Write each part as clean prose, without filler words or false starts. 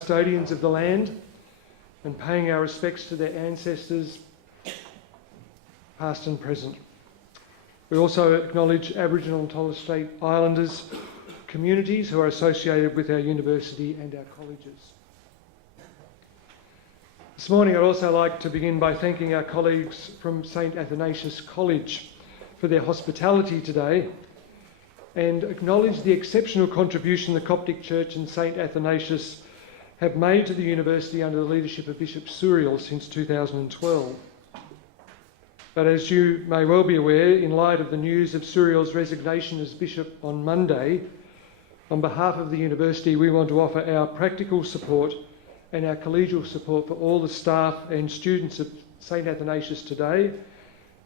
Custodians of the land and paying our respects to their ancestors, past and present. We also acknowledge Aboriginal and Torres Strait Islanders communities who are associated with our university and our colleges. This morning I'd also like to begin by thanking our colleagues from St Athanasius College for their hospitality today and acknowledge the exceptional contribution the Coptic Church and St Athanasius have made to the university under the leadership of Bishop Suriel since 2012. But as you may well be aware, in light of the news of Suriel's resignation as bishop on Monday, on behalf of the university we want to offer our practical support and our collegial support for all the staff and students of St Athanasius today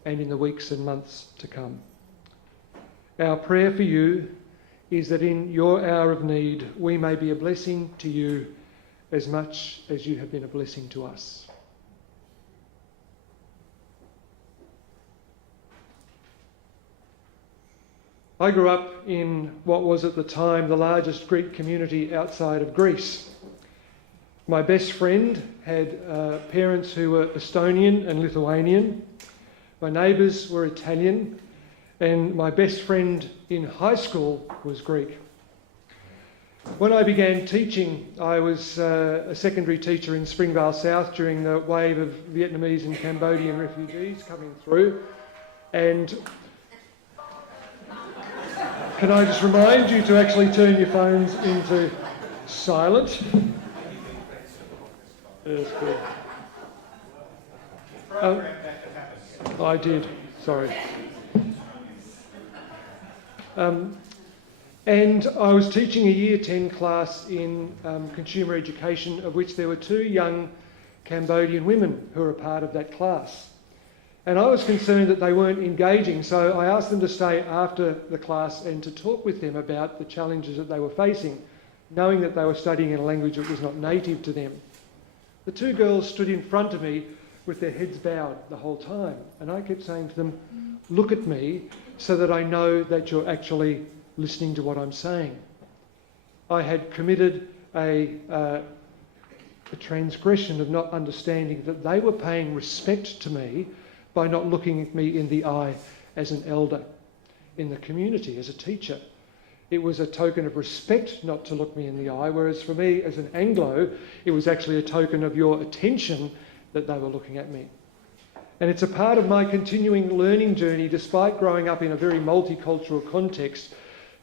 and in the weeks and months to come. Our prayer for you is that in your hour of need we may be a blessing to you as much as you have been a blessing to us. I grew up in what was at the time the largest Greek community outside of Greece. My best friend had parents who were Estonian and Lithuanian. My neighbours were Italian, and my best friend in high school was Greek. When I began teaching, I was a secondary teacher in Springvale South during the wave of Vietnamese and Cambodian refugees coming through. And can I just remind you to actually turn your phones into silent? That's good. I did, sorry. And I was teaching a Year 10 class in consumer education, of which there were 2 young Cambodian women who were a part of that class. And I was concerned that they weren't engaging, so I asked them to stay after the class and to talk with them about the challenges that they were facing, knowing that they were studying in a language that was not native to them. The 2 girls stood in front of me with their heads bowed the whole time, and I kept saying to them, "Look at me so that I know that you're actually listening to what I'm saying." I had committed a transgression of not understanding that they were paying respect to me by not looking at me in the eye as an elder in the community, as a teacher. It was a token of respect not to look me in the eye, whereas for me as an Anglo, it was actually a token of your attention that they were looking at me. And it's a part of my continuing learning journey, despite growing up in a very multicultural context,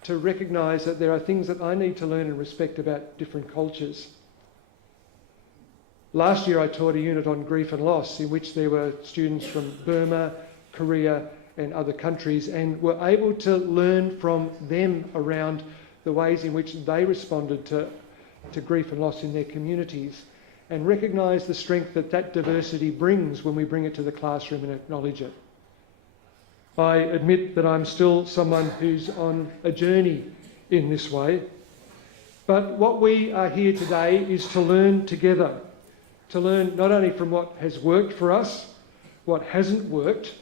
to recognise that there are things that I need to learn and respect about different cultures. Last year I taught a unit on grief and loss in which there were students from Burma, Korea and other countries, and were able to learn from them around the ways in which they responded to grief and loss in their communities, and recognise the strength that that diversity brings when we bring it to the classroom and acknowledge it. I admit that I'm still someone who's on a journey in this way, but what we are here today is to learn together, to learn not only from what has worked for us, what hasn't worked,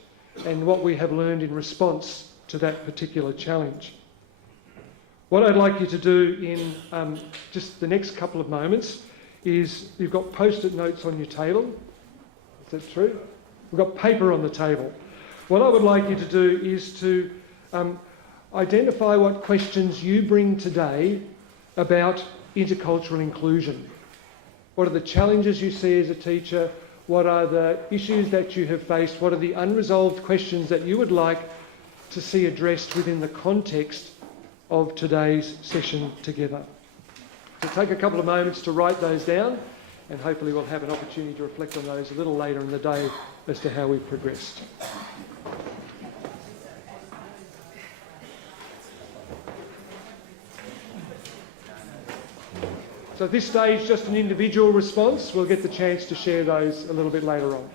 and what we have learned in response to that particular challenge. What I'd like you to do in just the next couple of moments is, you've got post-it notes on your table. Is that true? We've got paper on the table. What I would like you to do is to identify what questions you bring today about intercultural inclusion. What are the challenges you see as a teacher? What are the issues that you have faced? What are the unresolved questions that you would like to see addressed within the context of today's session together? So take a couple of moments to write those down, and hopefully we'll have an opportunity to reflect on those a little later in the day as to how we've progressed. So at this stage, just an individual response. We'll get the chance to share those a little bit later on.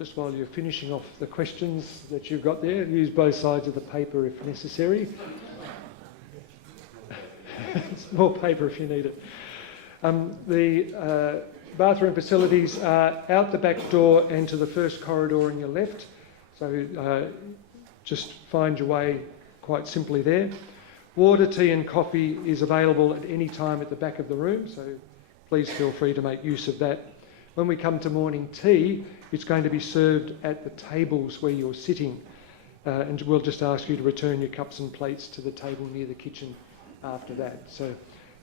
just while you're finishing off the questions that you've got there, use both sides of the paper if necessary. It's more paper if you need it. The bathroom facilities are out the back door and to the first corridor on your left. So just find your way quite simply there. Water, tea and coffee is available at any time at the back of the room, so please feel free to make use of that. When we come to morning tea, it's going to be served at the tables where you're sitting, and we'll just ask you to return your cups and plates to the table near the kitchen after that. So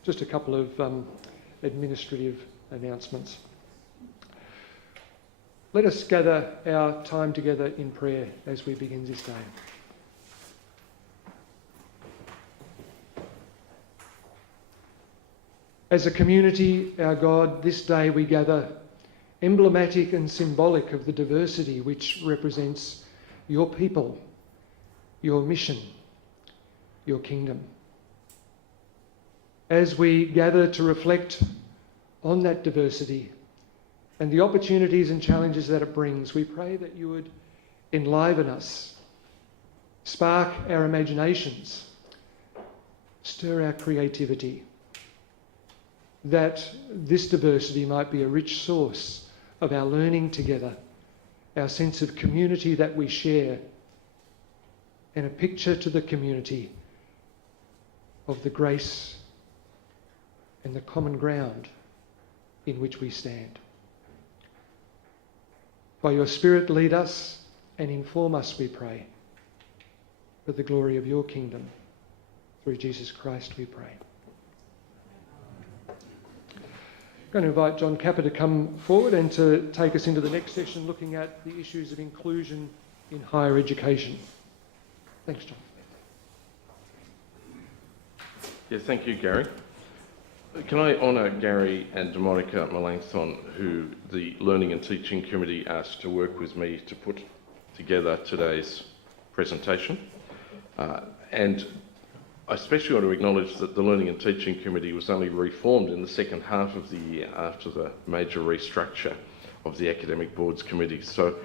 just a couple of administrative announcements. Let us gather our time together in prayer as we begin this day. As a community, our God, this day we gather emblematic and symbolic of the diversity which represents your people, your mission, your kingdom. As we gather to reflect on that diversity and the opportunities and challenges that it brings, we pray that you would enliven us, spark our imaginations, stir our creativity, that this diversity might be a rich source of our learning together, our sense of community that we share, and a picture to the community of the grace and the common ground in which we stand. By your Spirit, lead us and inform us, we pray, for the glory of your kingdom. Through Jesus Christ we pray. I'm going to invite John Capper to come forward and to take us into the next session looking at the issues of inclusion in higher education. Thanks, John. Yeah, thank you, Gary. Can I honour Gary and Monica Melanchthon, who the Learning and Teaching Committee asked to work with me to put together today's presentation. And I especially want to acknowledge that the Learning and Teaching Committee was only reformed in the second half of the year after the major restructure of the Academic Boards Committee. So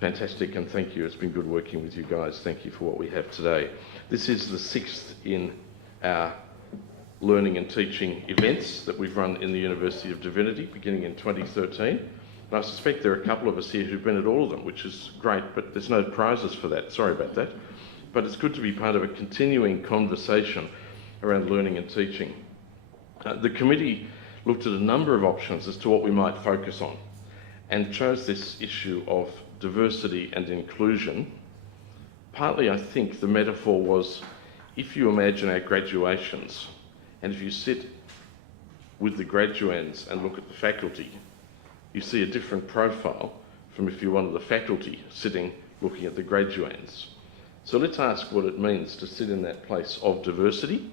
fantastic, and thank you. It's been good working with you guys. Thank you for what we have today. This is the sixth in our learning and teaching events that we've run in the University of Divinity, beginning in 2013. And I suspect there are a couple of us here who've been at all of them, which is great, but there's no prizes for that. Sorry about that. But it's good to be part of a continuing conversation around learning and teaching. The committee looked at a number of options as to what we might focus on and chose this issue of diversity and inclusion. Partly, I think, the metaphor was, if you imagine our graduations, and if you sit with the graduands and look at the faculty, you see a different profile from if you're one of the faculty sitting looking at the graduands. So let's ask what it means to sit in that place of diversity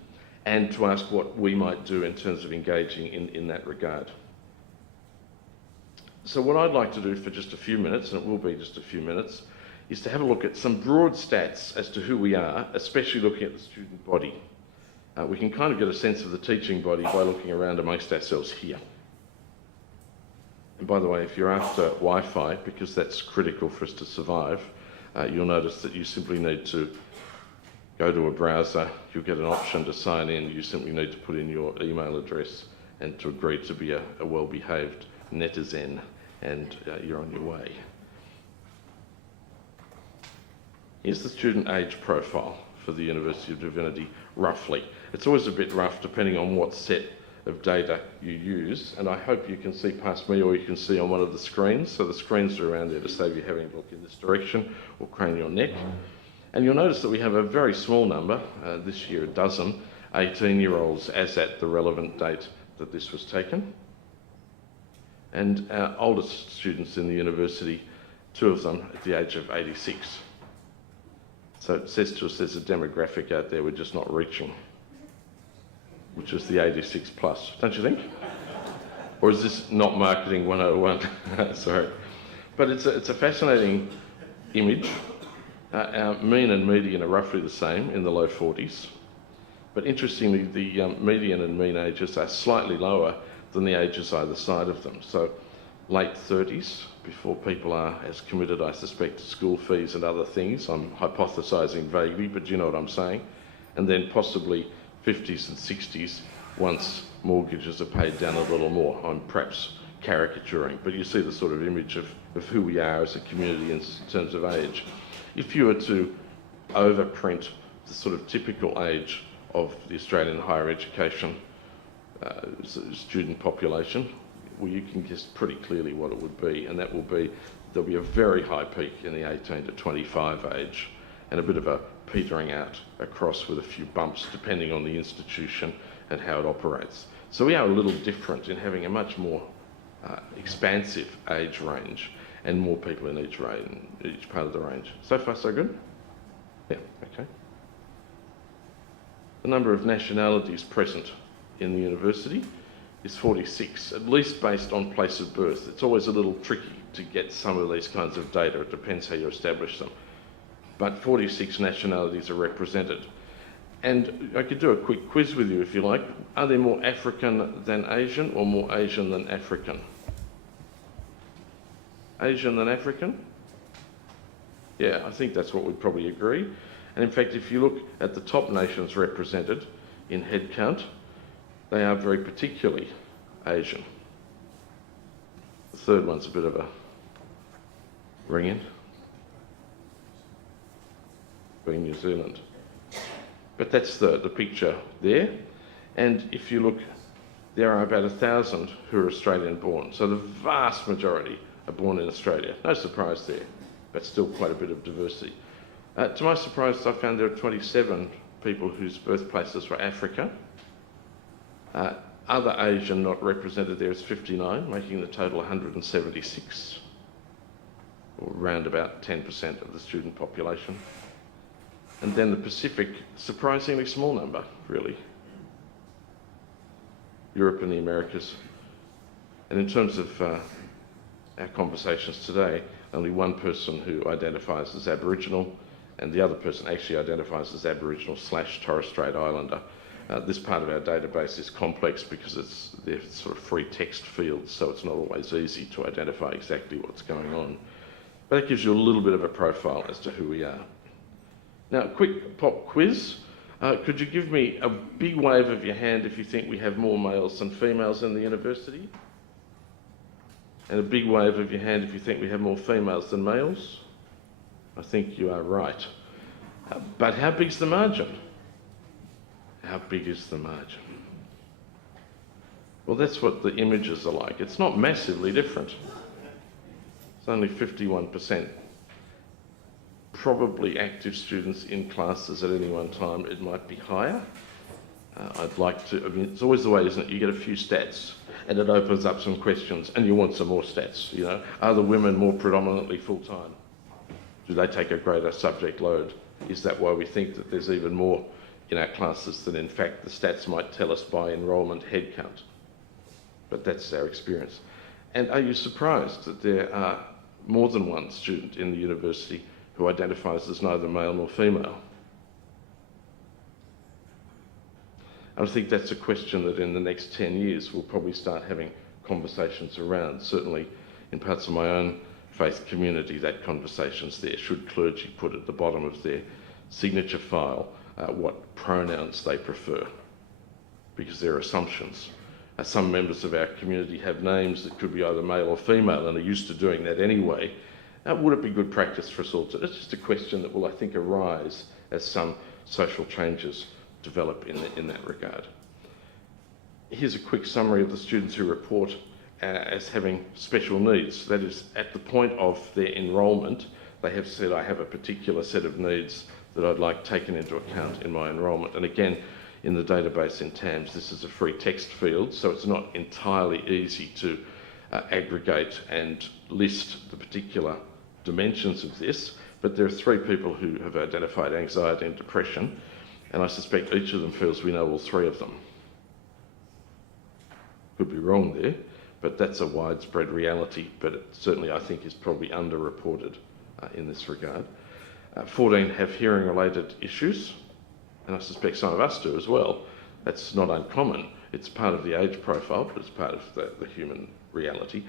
and to ask what we might do in terms of engaging in that regard. So what I'd like to do for just a few minutes, and it will be just a few minutes, is to have a look at some broad stats as to who we are, especially looking at the student body. We can kind of get a sense of the teaching body by looking around amongst ourselves here. And by the way, if you're after Wi-Fi, because that's critical for us to survive, you'll notice that you simply need to go to a browser, you'll get an option to sign in, you simply need to put in your email address and to agree to be a well-behaved netizen, and you're on your way. Here's the student age profile for the University of Divinity, roughly. It's always a bit rough depending on what set of data you use, and I hope you can see past me or you can see on one of the screens. So the screens are around there to save you having to look in this direction or crane your neck. And you'll notice that we have a very small number, this year a dozen, 18-year-olds as at the relevant date that this was taken. And our oldest students in the university, 2 of them at the age of 86. So it says to us there's a demographic out there we're just not reaching, which is the 86 plus, don't you think? Or is this not marketing 101? Sorry. But it's a fascinating image. Our mean and median are roughly the same in the low 40s. But interestingly, the median and mean ages are slightly lower than the ages either side of them. So late 30s before people are as committed, I suspect, to school fees and other things. I'm hypothesising vaguely, but you know what I'm saying. And then possibly 50s and 60s once mortgages are paid down a little more. I'm perhaps caricaturing, but you see the sort of image of who we are as a community in terms of age. If you were to overprint the sort of typical age of the Australian higher education student population, well, you can guess pretty clearly what it would be, and that will be there'll be a very high peak in the 18 to 25 age and a bit of a petering out across with a few bumps depending on the institution and how it operates. So we are a little different in having a much more expansive age range and more people in each part of the range. So far, so good? Yeah, okay. The number of nationalities present in the university is 46, at least based on place of birth. It's always a little tricky to get some of these kinds of data. It depends how you establish them. But 46 nationalities are represented. And I could do a quick quiz with you if you like. Are there more African than Asian or more Asian than African? Asian than African? Yeah, I think that's what we'd probably agree. And in fact, if you look at the top nations represented in head count, they are very particularly Asian. The third one's a bit of a ring-in, being New Zealand. But that's the picture there. And if you look, there are about 1,000 who are Australian born. So the vast majority are born in Australia. No surprise there, but still quite a bit of diversity. To my surprise, I found there are 27 people whose birthplaces were Africa. Other Asian not represented there is 59, making the total 176, or around about 10% of the student population. And then the Pacific, surprisingly small number, really. Europe and the Americas. And in terms of our conversations today, only one person who identifies as Aboriginal, and the other person actually identifies as Aboriginal/Torres Strait Islander. This part of our database is complex because they're sort of free text fields, so it's not always easy to identify exactly what's going on. But it gives you a little bit of a profile as to who we are. Now, a quick pop quiz. Could you give me a big wave of your hand if you think we have more males than females in the university? And a big wave of your hand if you think we have more females than males? I think you are right. But how big's the margin? How big is the margin? Well, that's what the images are like. It's not massively different. It's only 51%. Probably active students in classes at any one time. It might be higher. I'd like to, I mean, it's always the way, isn't it? You get a few stats and it opens up some questions and you want some more stats, you know. Are the women more predominantly full-time? Do they take a greater subject load? Is that why we think that there's even more in our classes than in fact the stats might tell us by enrolment head count? But that's our experience. And are you surprised that there are more than one student in the university who identifies as neither male nor female? I think that's a question that in the next 10 years we'll probably start having conversations around. Certainly in parts of my own faith community, that conversation's there. Should clergy put at the bottom of their signature file what pronouns they prefer? Because they're assumptions. Some members of our community have names that could be either male or female and are used to doing that anyway. Would it be good practice for us all to? It's just a question that will, I think, arise as some social changes develop in that regard. Here's a quick summary of the students who report as having special needs. That is, at the point of their enrolment, they have said, I have a particular set of needs that I'd like taken into account in my enrolment. And again, in the database in TAMS, this is a free text field, so it's not entirely easy to aggregate and list the particular dimensions of this, but there are 3 people who have identified anxiety and depression, and I suspect each of them feels we know all 3 of them. Could be wrong there, but that's a widespread reality, but it certainly I think is probably underreported in this regard. 14 have hearing-related issues, and I suspect some of us do as well. That's not uncommon. It's part of the age profile, but it's part of the human reality.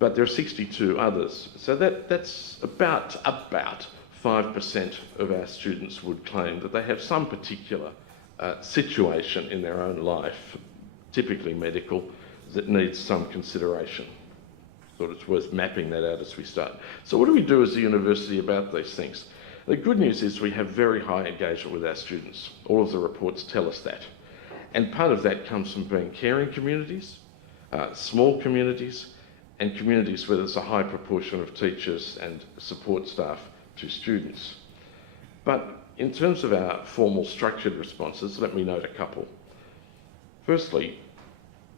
but there are 62 others. So that's about 5% of our students would claim that they have some particular situation in their own life, typically medical, that needs some consideration. Thought it's worth mapping that out as we start. So what do we do as a university about these things? The good news is we have very high engagement with our students. All of the reports tell us that. And part of that comes from being caring communities, small communities, and communities where there's a high proportion of teachers and support staff to students. But in terms of our formal structured responses, let me note a couple. Firstly,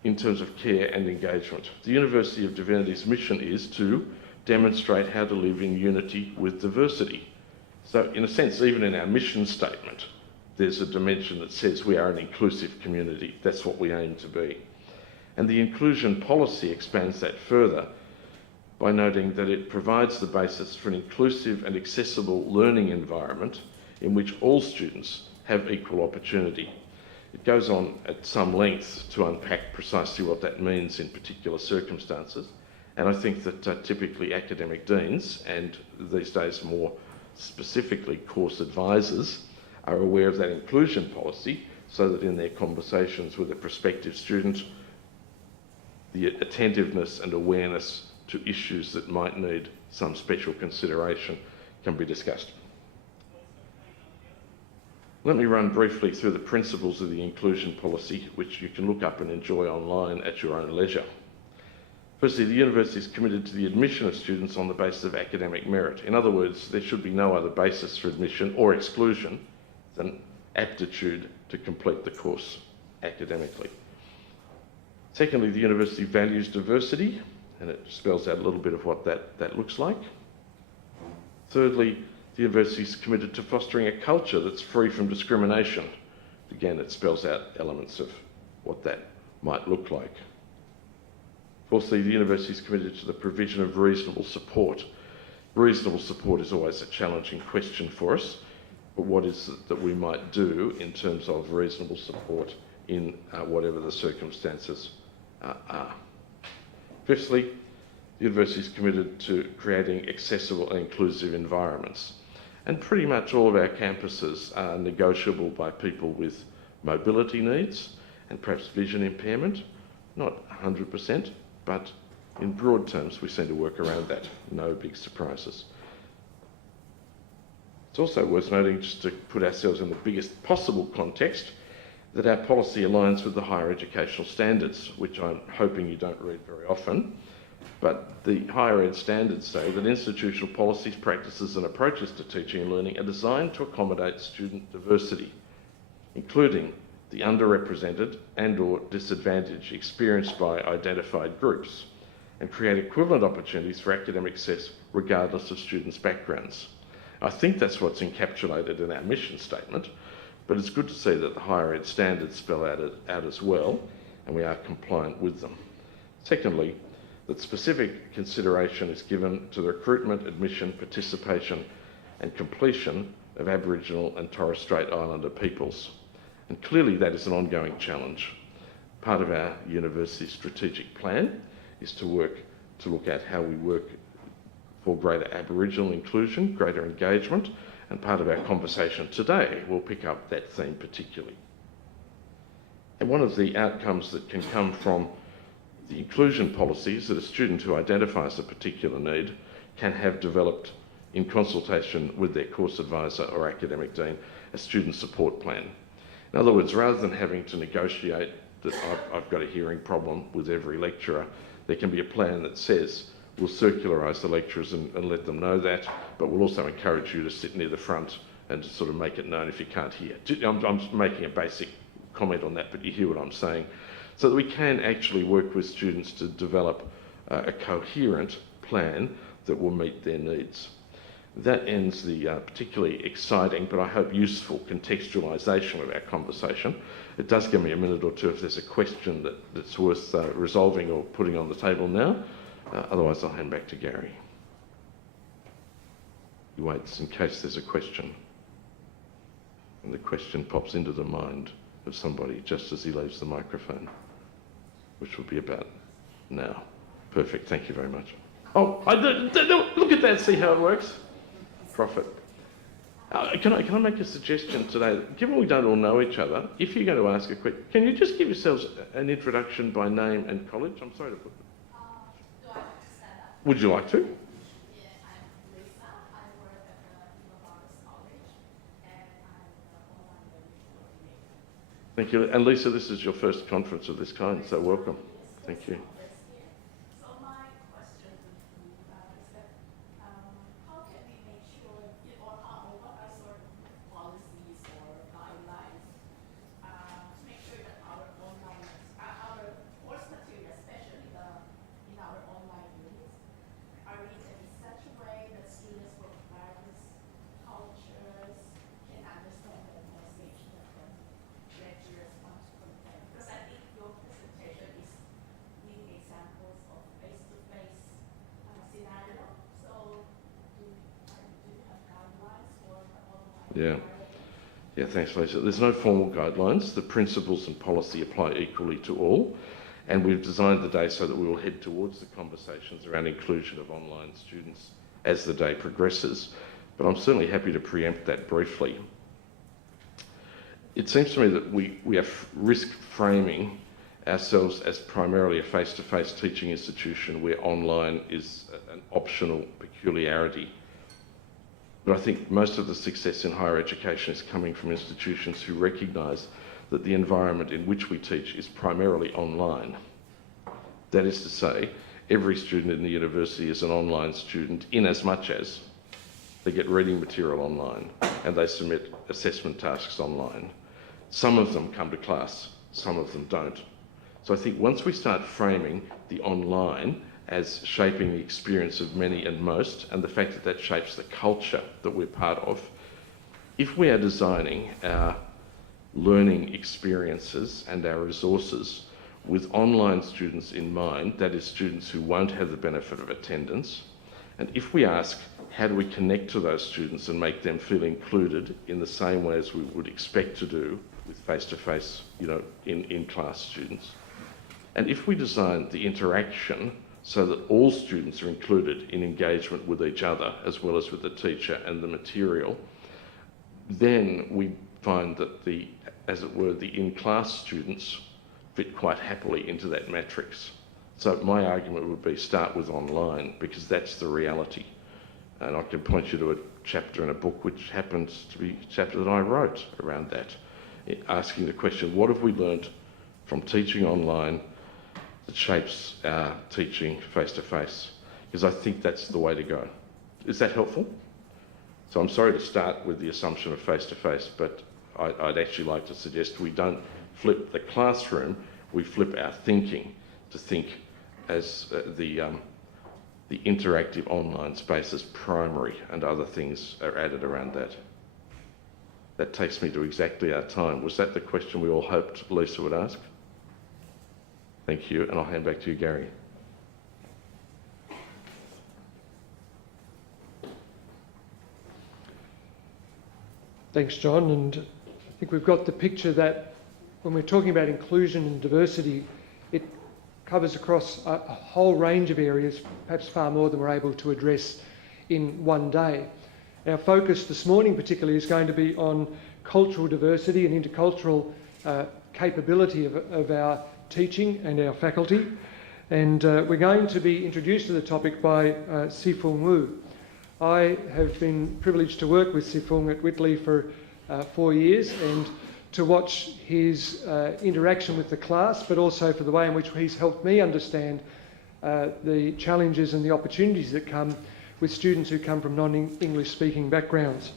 in terms of care and engagement, the University of Divinity's mission is to demonstrate how to live in unity with diversity. So in a sense, even in our mission statement, there's a dimension that says we are an inclusive community. That's what we aim to be. And the inclusion policy expands that further by noting that it provides the basis for an inclusive and accessible learning environment in which all students have equal opportunity. It goes on at some length to unpack precisely what that means in particular circumstances, and I think that typically academic deans, and these days more specifically course advisors, are aware of that inclusion policy so that in their conversations with a prospective student, the attentiveness and awareness to issues that might need some special consideration can be discussed. Let me run briefly through the principles of the inclusion policy, which you can look up and enjoy online at your own leisure. Firstly, the university is committed to the admission of students on the basis of academic merit. In other words, there should be no other basis for admission or exclusion than aptitude to complete the course academically. Secondly, the university values diversity, and it spells out a little bit of what that looks like. Thirdly, the university is committed to fostering a culture that's free from discrimination. Again, it spells out elements of what that might look like. Fourthly, the university is committed to the provision of reasonable support. Reasonable support is always a challenging question for us, but what is it that we might do in terms of reasonable support in whatever the circumstances are? Fifthly, the university is committed to creating accessible and inclusive environments. And pretty much all of our campuses are negotiable by people with mobility needs and perhaps vision impairment. Not 100%, but in broad terms, we seem to work around that. No big surprises. It's also worth noting, just to put ourselves in the biggest possible context, that our policy aligns with the higher educational standards, which I'm hoping you don't read very often. But the higher ed standards say that institutional policies, practices and approaches to teaching and learning are designed to accommodate student diversity, including the underrepresented and or disadvantaged experienced by identified groups, and create equivalent opportunities for academic success regardless of students' backgrounds. I think that's what's encapsulated in our mission statement, but it's good to see that the higher ed standards spell out as well, and we are compliant with them. Secondly, that specific consideration is given to the recruitment, admission, participation and completion of Aboriginal and Torres Strait Islander peoples. And clearly that is an ongoing challenge. Part of our university's strategic plan is to look at how we work for greater Aboriginal inclusion, greater engagement, and part of our conversation today will pick up that theme particularly. And one of the outcomes that can come from the inclusion policies that a student who identifies a particular need can have developed in consultation with their course advisor or academic dean a student support plan. In other words, rather than having to negotiate that I've got a hearing problem with every lecturer, there can be a plan that says we'll circularise the lecturers and let them know that, but we'll also encourage you to sit near the front and to sort of make it known if you can't hear. I'm making a basic comment on that, but you hear what I'm saying. So that we can actually work with students to develop a coherent plan that will meet their needs. That ends the particularly exciting, but I hope useful contextualisation of our conversation. It does give me a minute or two if there's a question that's worth resolving or putting on the table now. Otherwise, I'll hand back to Gary. He waits in case there's a question. And the question pops into the mind of somebody just as he leaves the microphone, which will be about now. Perfect, thank you very much. Oh, look at that, see how it works? Profit. Can I make a suggestion today? Given we don't all know each other, if you're going to ask a question, can you just give yourselves an introduction by name and college? I'm sorry to put them. Do I have to stand up? Would you like to? Yeah, I'm Lisa. I work at the University College, and I'm the online learning coordinator. Thank you. And Lisa, this is your first conference of this kind, so welcome. Thank you. So my question to you is that how can we make sure, or what are sort of policies or guidelines to make sure that our online, our course material, especially in our online units, are written in such a way that students from various cultures can understand the message that the lecturers want to convey? Because I think your presentation is giving examples of face-to-face scenario. So do you have guidelines for the online? Yeah. Yeah, thanks, Lisa. There's no formal guidelines. The principles and policy apply equally to all, and we've designed the day so that we will head towards the conversations around inclusion of online students as the day progresses. But I'm certainly happy to preempt that briefly. It seems to me that we are risk framing ourselves as primarily a face-to-face teaching institution where online is an optional peculiarity. But I think most of the success in higher education is coming from institutions who recognise that the environment in which we teach is primarily online. That is to say, every student in the university is an online student in as much as they get reading material online and they submit assessment tasks online. Some of them come to class, some of them don't. So I think once we start framing the online as shaping the experience of many and most, and the fact that that shapes the culture that we're part of, if we are designing our learning experiences and our resources with online students in mind, that is students who won't have the benefit of attendance, and if we ask how do we connect to those students and make them feel included in the same way as we would expect to do with face-to-face, in-class students, and if we design the interaction so that all students are included in engagement with each other as well as with the teacher and the material, then we find that the in-class students fit quite happily into that matrix. So my argument would be start with online because that's the reality. And I can point you to a chapter in a book which happens to be a chapter that I wrote around that, asking the question, what have we learnt from teaching online that shapes our teaching face-to-face? Because I think that's the way to go. Is that helpful? So I'm sorry to start with the assumption of face-to-face, but I'd actually like to suggest we don't flip the classroom, we flip our thinking to think as the interactive online space as primary and other things are added around that. That takes me to exactly our time. Was that the question we all hoped Lisa would ask? Thank you, and I'll hand back to you, Gary. Thanks, John. And I think we've got the picture that when we're talking about inclusion and diversity, it covers across a whole range of areas, perhaps far more than we're able to address in one day. Our focus this morning particularly is going to be on cultural diversity and intercultural capability of our teaching and our faculty. And we're going to be introduced to the topic by Sifung Wu. I have been privileged to work with Sifung at Whitley for 4 years and to watch his interaction with the class, but also for the way in which he's helped me understand the challenges and the opportunities that come with students who come from non-English speaking backgrounds.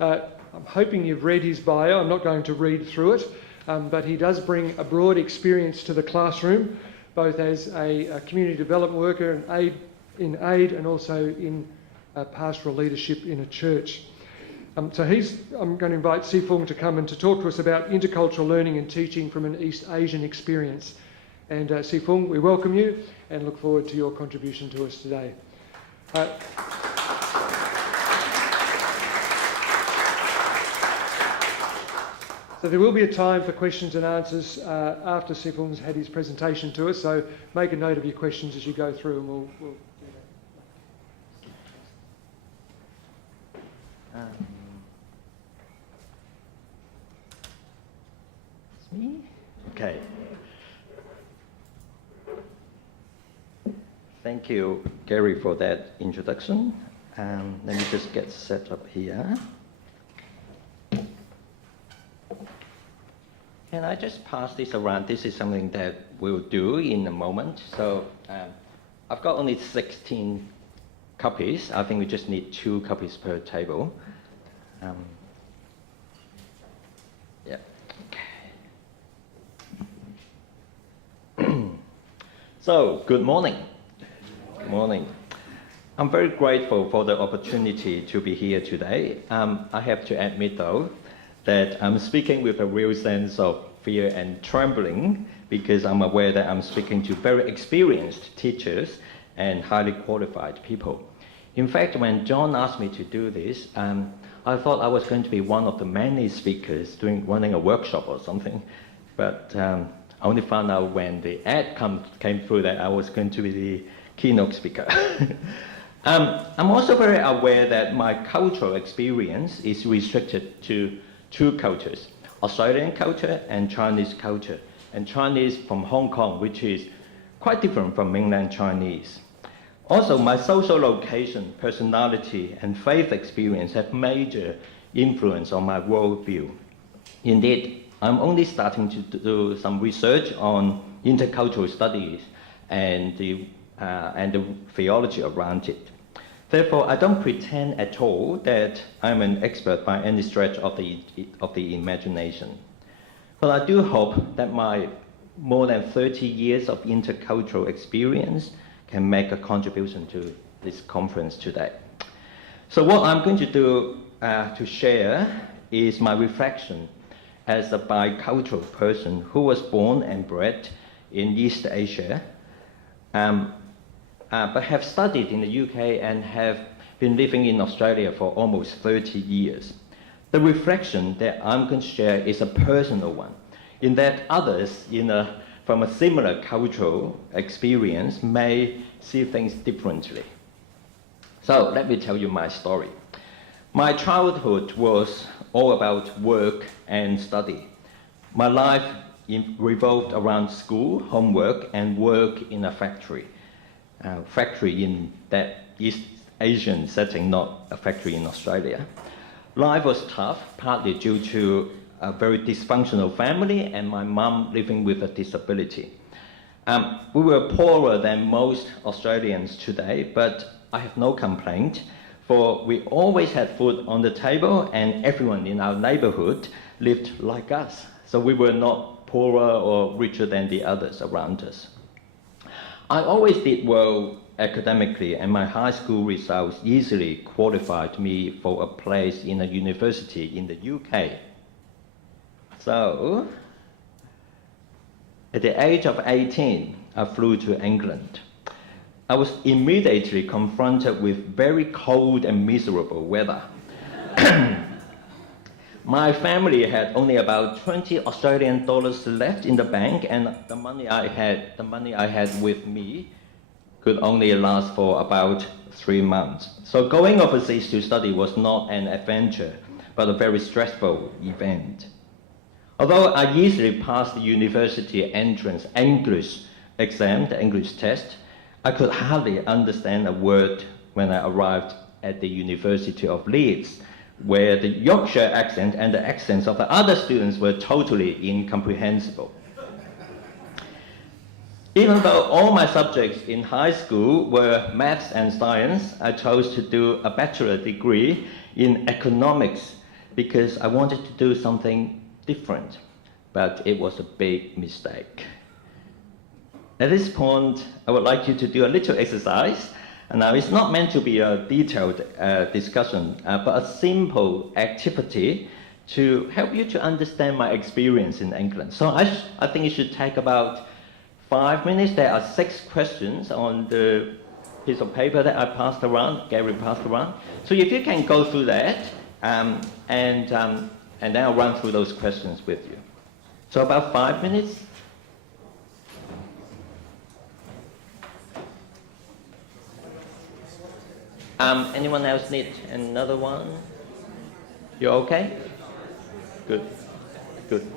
I'm hoping you've read his bio. I'm not going to read through it, but he does bring a broad experience to the classroom, both as a community development worker and in aid and also in pastoral leadership in a church. I'm going to invite Sifung to come and to talk to us about intercultural learning and teaching from an East Asian experience. And Sifung, we welcome you and look forward to your contribution to us today. So there will be a time for questions and answers after Sipung's had his presentation to us, so make a note of your questions as you go through and we'll do that. It's me? Okay. Thank you, Gary, for that introduction. Let me just get set up here. Can I just pass this around? This is something that we'll do in a moment. So I've got only 16 copies. I think we just need 2 copies per table. Yeah. Okay. So, good morning. Good morning. I'm very grateful for the opportunity to be here today. I have to admit, though, that I'm speaking with a real sense of fear and trembling because I'm aware that I'm speaking to very experienced teachers and highly qualified people. In fact, when John asked me to do this, I thought I was going to be one of the many speakers running a workshop or something, but I only found out when the ad came through that I was going to be the keynote speaker. I'm also very aware that my cultural experience is restricted to 2 cultures, Australian culture and Chinese culture, and Chinese from Hong Kong, which is quite different from mainland Chinese. Also, my social location, personality, and faith experience have major influence on my worldview. Indeed, I'm only starting to do some research on intercultural studies and the theology around it. Therefore, I don't pretend at all that I'm an expert by any stretch of the imagination. But I do hope that my more than 30 years of intercultural experience can make a contribution to this conference today. So what I'm going to do to share is my reflection as a bicultural person who was born and bred in East Asia, but have studied in the UK and have been living in Australia for almost 30 years. The reflection that I'm going to share is a personal one, in that others from a similar cultural experience may see things differently. So let me tell you my story. My childhood was all about work and study. My life revolved around school, homework, and work in a factory. Factory in that East Asian setting, not a factory in Australia. Life was tough, partly due to a very dysfunctional family and my mum living with a disability. We were poorer than most Australians today, but I have no complaint, for we always had food on the table and everyone in our neighborhood lived like us. So we were not poorer or richer than the others around us. I always did well academically, and my high school results easily qualified me for a place in a university in the UK. So, at the age of 18, I flew to England. I was immediately confronted with very cold and miserable weather. My family had only about 20 Australian dollars left in the bank, and the money I had with me could only last for about 3 months. So going overseas to study was not an adventure, but a very stressful event. Although I easily passed the university entrance English exam, the English test, I could hardly understand a word when I arrived at the University of Leeds, where the Yorkshire accent and the accents of the other students were totally incomprehensible. Even though all my subjects in high school were maths and science, I chose to do a bachelor degree in economics because I wanted to do something different, but it was a big mistake. At this point, I would like you to do a little exercise. Now, it's not meant to be a detailed discussion, but a simple activity to help you to understand my experience in England. So I think it should take about 5 minutes. There are 6 questions on the piece of paper that I passed around, Gary passed around. So if you can go through that and and then I'll run through those questions with you. So about 5 minutes. Anyone else need another one? You okay? Good. Good.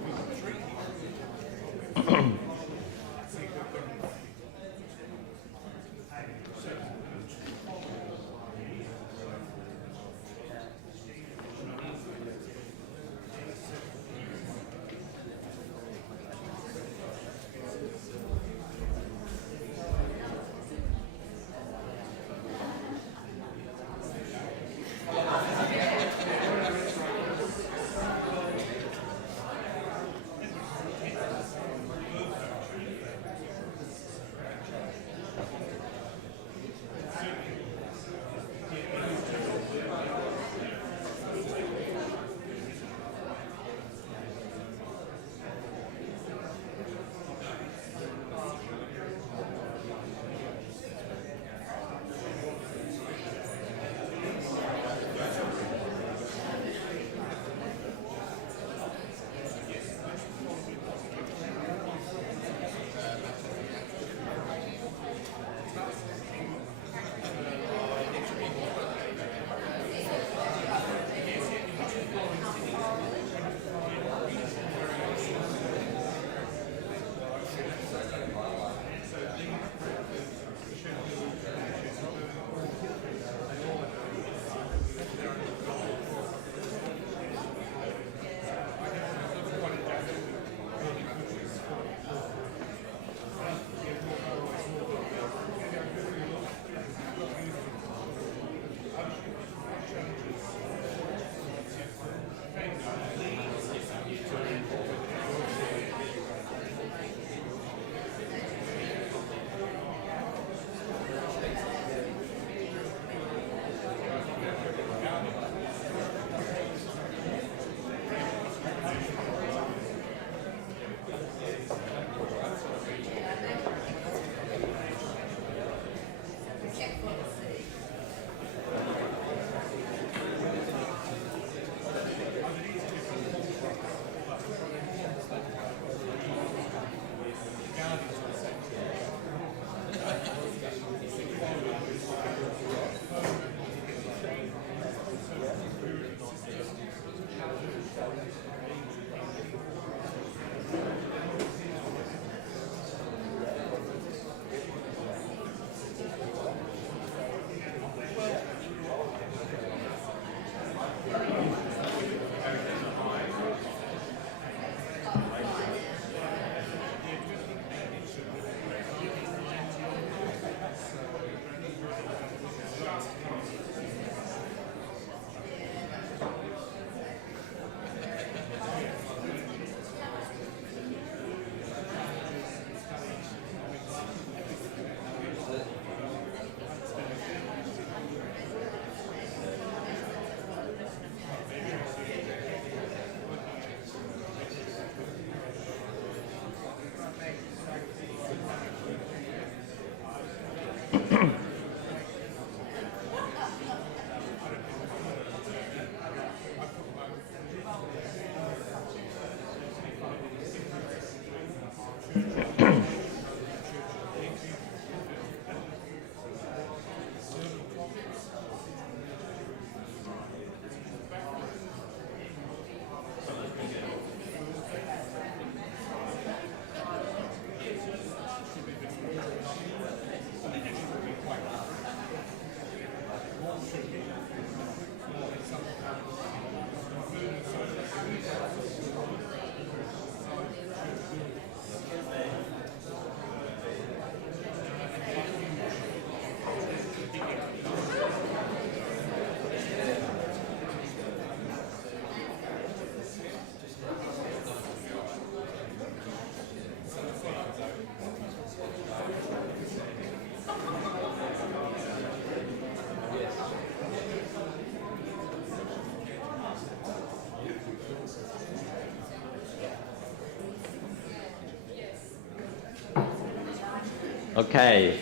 Okay.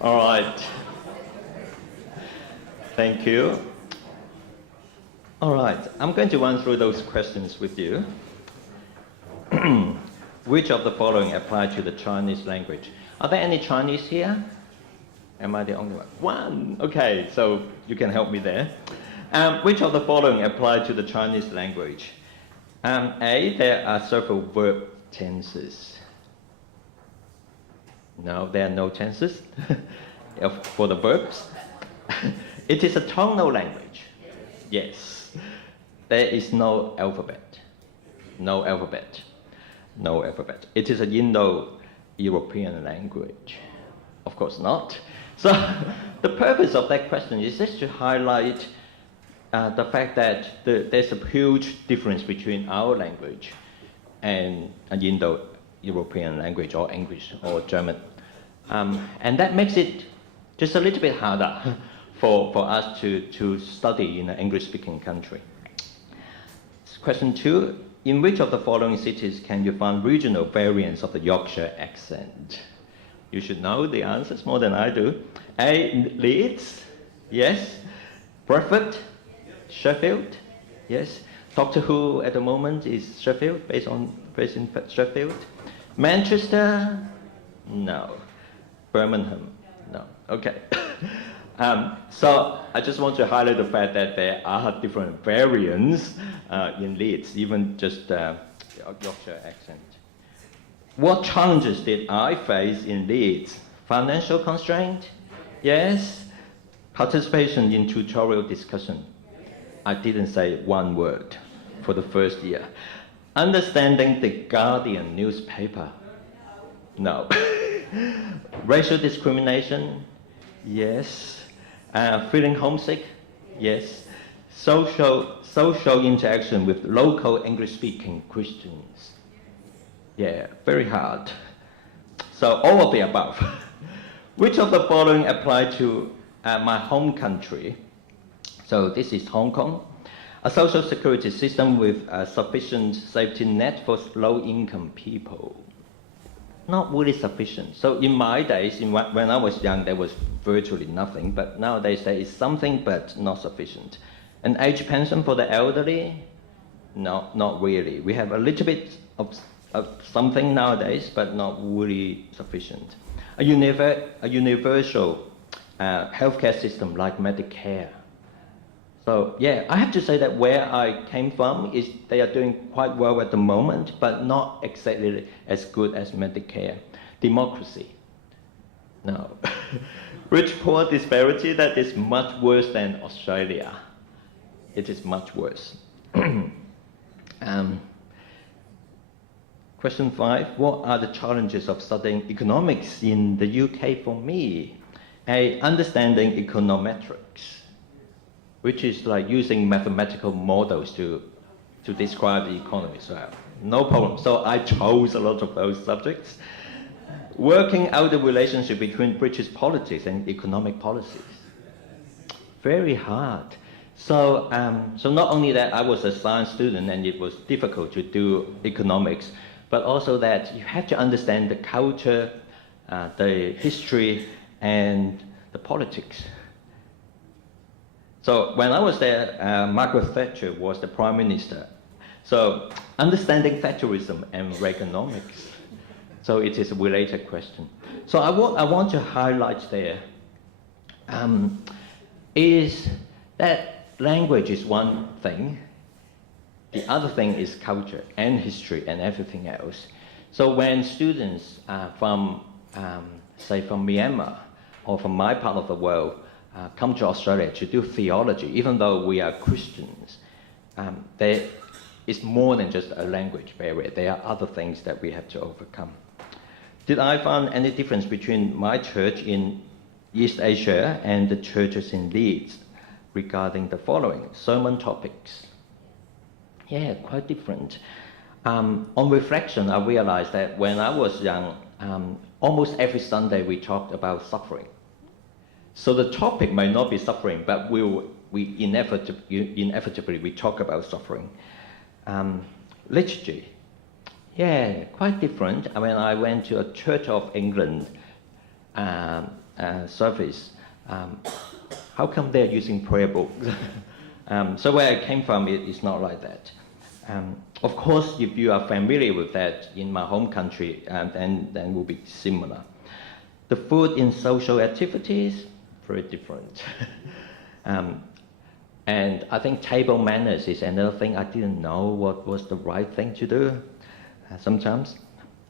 All right. Thank you. All right, I'm going to run through those questions with you. Which of the following apply to the Chinese language? Are there any Chinese here? Am I the only one? One! Okay, so you can help me there. Which of the following apply to the Chinese language? A, there are several verb tenses. No, there are no tenses for the verbs. It is a tonal language. Yes. There is no alphabet. No alphabet. No alphabet. It is an Indo-European language. Of course not. So the purpose of that question is just to highlight the fact that there's a huge difference between our language and an Indo-European language, or English or German. And that makes it just a little bit harder for us to study in an English-speaking country. Question 2, in which of the following cities can you find regional variants of the Yorkshire accent? You should know the answers more than I do. A, Leeds, yes. Bradford, Sheffield, yes. Doctor Who at the moment is Sheffield, based in Sheffield. Manchester, no. Birmingham, no. Okay. So I just want to highlight the fact that there are different variants in Leeds, even just Yorkshire accent. What challenges did I face in Leeds? Financial constraint? Yes. Participation in tutorial discussion. I didn't say one word for the first year. Understanding the Guardian newspaper? No. Racial discrimination? Yes. Feeling homesick? Yes. Social interaction with local English-speaking Christians? Yeah, very hard. So all of the above. Which of the following apply to my home country? So this is Hong Kong. A social security system with a sufficient safety net for low-income people. Not really sufficient. So in my days, when I was young, there was virtually nothing, but nowadays there is something but not sufficient. An age pension for the elderly? No, not really. We have a little bit of something nowadays, but not really sufficient. A universal healthcare system like Medicare. So yeah, I have to say that where I came from is they are doing quite well at the moment, but not exactly as good as Medicare. Democracy? No. Rich-poor disparity, that is much worse than Australia. It is much worse. Question 5, what are the challenges of studying economics in the UK for me? A, understanding econometrics, which is like using mathematical models to describe the economy. So no problem. So I chose a lot of those subjects. Working out the relationship between British politics and economic policies. Very hard. So not only that I was a science student and it was difficult to do economics, but also that you have to understand the culture, the history, and the politics. So when I was there, Margaret Thatcher was the Prime Minister. So understanding Thatcherism and Reaganomics. So it is a related question. So I want to highlight there is that language is one thing. The other thing is culture and history and everything else. So when students from, say, from Myanmar or from my part of the world come to Australia to do theology, even though we are Christians, there is more than just a language barrier. There are other things that we have to overcome. Did I find any difference between my church in East Asia and the churches in Leeds regarding the following? Sermon topics. Yeah, quite different. On reflection, I realized that when I was young, almost every Sunday we talked about suffering. So the topic might not be suffering, but we inevitably we talk about suffering. Liturgy. Yeah, quite different. I mean, I went to a Church of England service. How come they're using prayer books? So where I came from, it's not like that. Of course, if you are familiar with that in my home country, then it will be similar. The food in social activities, very different. And I think table manners is another thing. I didn't know what was the right thing to do sometimes.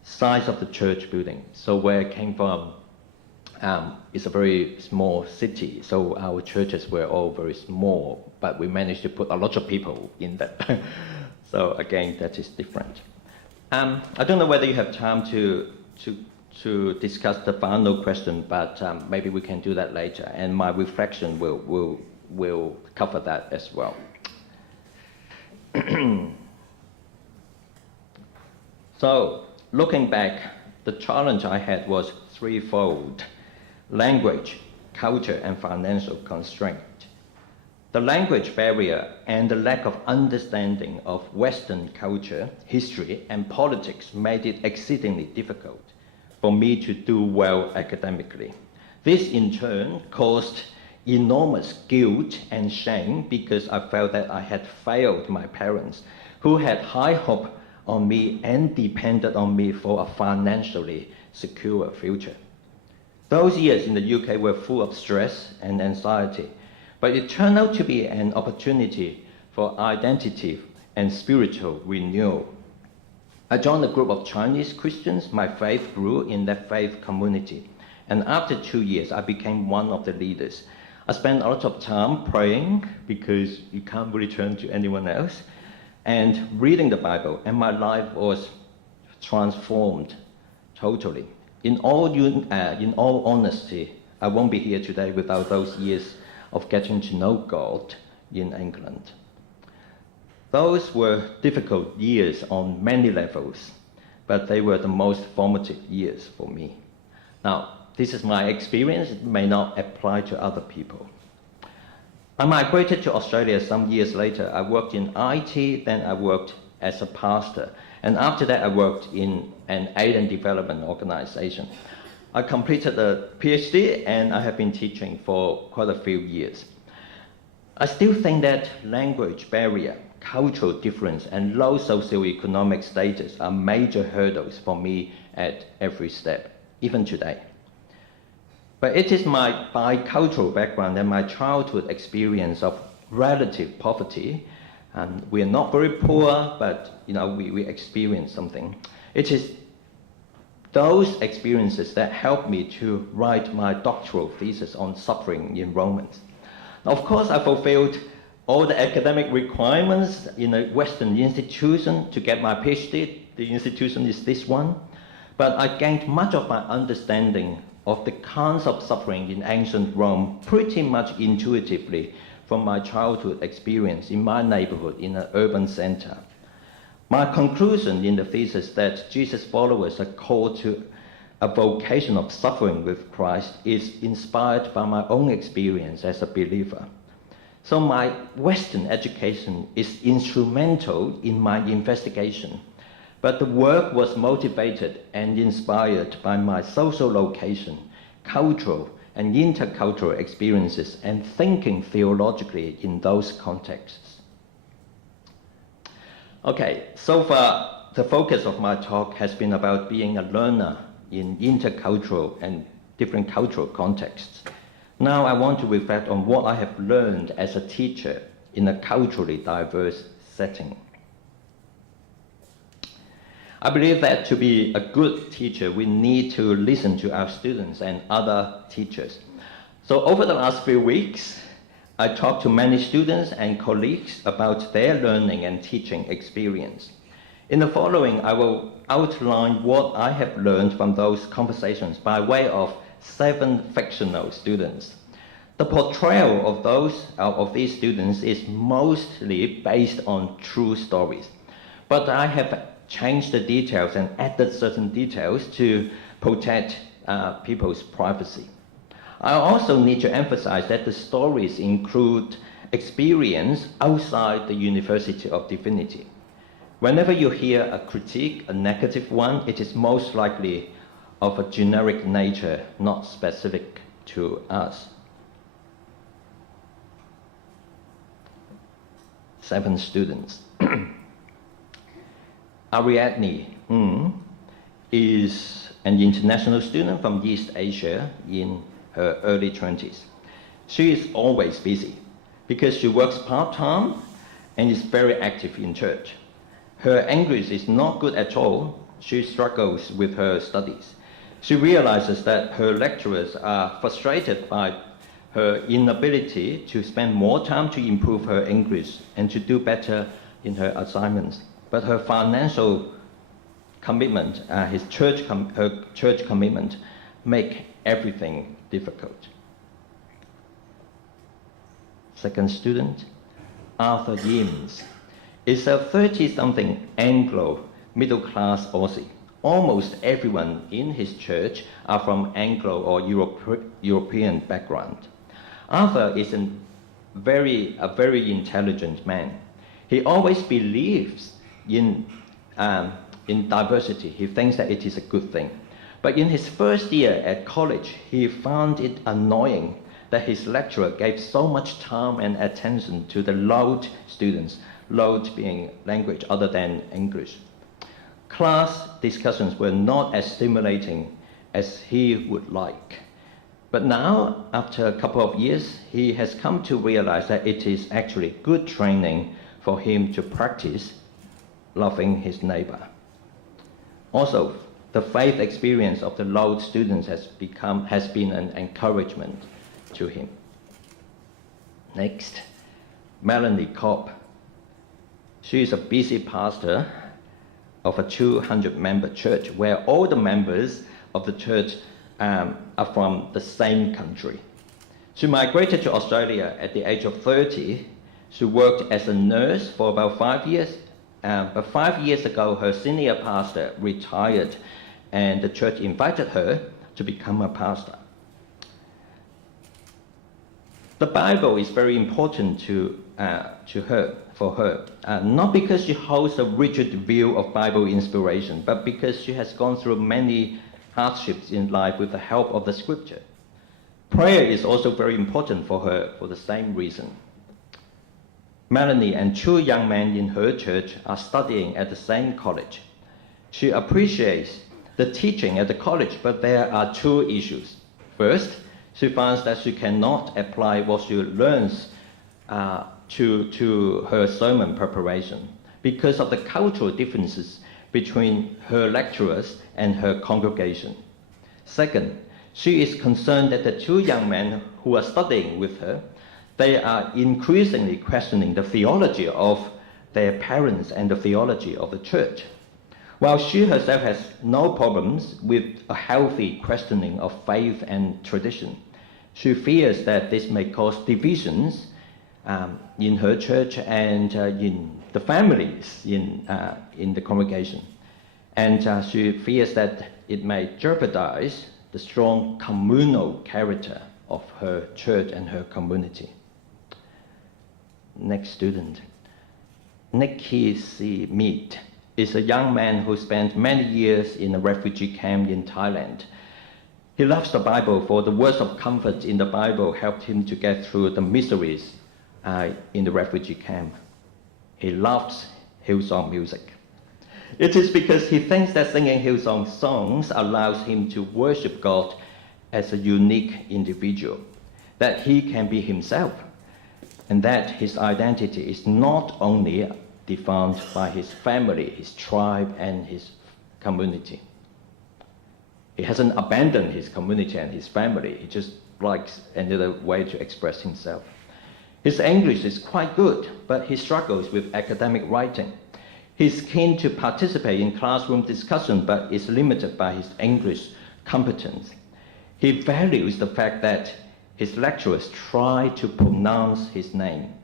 Size of the church building. So where I came from, it's a very small city, so our churches were all very small, but we managed to put a lot of people in that. So again, that is different. I don't know whether you have time to discuss the final question, but maybe we can do that later, and my reflection will cover that as well. So, looking back, the challenge I had was threefold: language, culture, and financial constraint. The language barrier and the lack of understanding of Western culture, history, and politics made it exceedingly difficult for me to do well academically. This in turn caused enormous guilt and shame because I felt that I had failed my parents, who had high hope on me and depended on me for a financially secure future. Those years in the UK were full of stress and anxiety, but it turned out to be an opportunity for identity and spiritual renewal. I joined a group of Chinese Christians. My faith grew in that faith community, and after 2 years, I became one of the leaders. I spent a lot of time praying because you can't really turn to anyone else, and reading the Bible, and my life was transformed totally. In all honesty, I won't be here today without those years of getting to know God in England. Those were difficult years on many levels, but they were the most formative years for me. Now, this is my experience. It may not apply to other people. I migrated to Australia some years later. I worked in IT, then I worked as a pastor, and after that I worked in an aid and development organization. I completed a PhD and I have been teaching for quite a few years. I still think that language barrier, cultural difference, and low socioeconomic status are major hurdles for me at every step, even today. But it is my bicultural background and my childhood experience of relative poverty, and we are not very poor, but we experience something. It is those experiences that helped me to write my doctoral thesis on suffering in Romans. Now, of course, I fulfilled all the academic requirements in a Western institution to get my PhD. The institution is this one. But I gained much of my understanding of the kinds of suffering in ancient Rome pretty much intuitively from my childhood experience in my neighborhood in an urban center. My conclusion in the thesis that Jesus' followers are called to a vocation of suffering with Christ is inspired by my own experience as a believer. So my Western education is instrumental in my investigation, but the work was motivated and inspired by my social location, cultural and intercultural experiences, and thinking theologically in those contexts. Okay, so far the focus of my talk has been about being a learner in intercultural and different cultural contexts. Now I want to reflect on what I have learned as a teacher in a culturally diverse setting. I believe that to be a good teacher, we need to listen to our students and other teachers. So over the last few weeks, I talked to many students and colleagues about their learning and teaching experience. In the following, I will outline what I have learned from those conversations by way of 7 fictional students. The portrayal of these students is mostly based on true stories, but I have changed the details and added certain details to protect people's privacy. I also need to emphasize that the stories include experience outside the University of Divinity. Whenever you hear a critique, a negative one, it is most likely of a generic nature, not specific to us. 7 students. Ariadne is an international student from East Asia in her early 20s. She is always busy because she works part-time and is very active in church. Her English is not good at all. She struggles with her studies. She realizes that her lecturers are frustrated by her inability to spend more time to improve her English and to do better in her assignments. But her financial commitment, her church commitment, make everything difficult. Second student, Arthur Yims, is a 30-something Anglo middle-class Aussie. Almost everyone in his church are from Anglo or European background. Arthur is a very intelligent man. He always believes in diversity. He thinks that it is a good thing. But in his first year at college, he found it annoying that his lecturer gave so much time and attention to the Loud students, Loud being language other than English. Class discussions were not as stimulating as he would like. But now, after a couple of years, he has come to realize that it is actually good training for him to practice loving his neighbor. Also, the faith experience of the Loud students has been an encouragement to him. Next, Melanie Cobb. She is a busy pastor of a 200-member church where all the members of the church are from the same country. She migrated to Australia at the age of 30. She worked as a nurse for about 5 years, but 5 years ago her senior pastor retired and the church invited her to become a pastor. The Bible is very important for her, not because she holds a rigid view of Bible inspiration, but because she has gone through many hardships in life with the help of the scripture. Prayer is also very important for her for the same reason. Melanie and 2 young men in her church are studying at the same college. She appreciates the teaching at the college, but there are 2 issues. First, she finds that she cannot apply what she learns to her sermon preparation because of the cultural differences between her lecturers and her congregation. Second, she is concerned that the 2 young men who are studying with her, they are increasingly questioning the theology of their parents and the theology of the church. While she herself has no problems with a healthy questioning of faith and tradition, she fears that this may cause divisions in her church and in the families in the congregation. And she fears that it may jeopardize the strong communal character of her church and her community. Next student, Nicky C. Mead is a young man who spent many years in a refugee camp in Thailand. He loves the Bible, for the words of comfort in the Bible helped him to get through the miseries in the refugee camp. He loves Hillsong music. It is because he thinks that singing Hillsong songs allows him to worship God as a unique individual, that he can be himself, and that his identity is not only defined by his family, his tribe, and his community. He hasn't abandoned his community and his family. He just likes another way to express himself. His English is quite good, but he struggles with academic writing. He's keen to participate in classroom discussion, but is limited by his English competence. He values the fact that his lecturers try to pronounce his name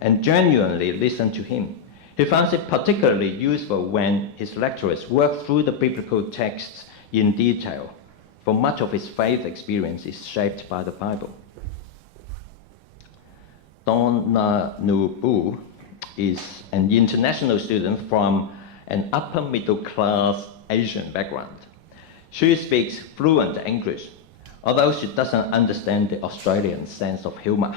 and genuinely listen to him. He finds it particularly useful when his lecturers work through the biblical texts in detail, for much of his faith experience is shaped by the Bible. Donna Nubu is an international student from an upper middle class Asian background. She speaks fluent English, although she doesn't understand the Australian sense of humor.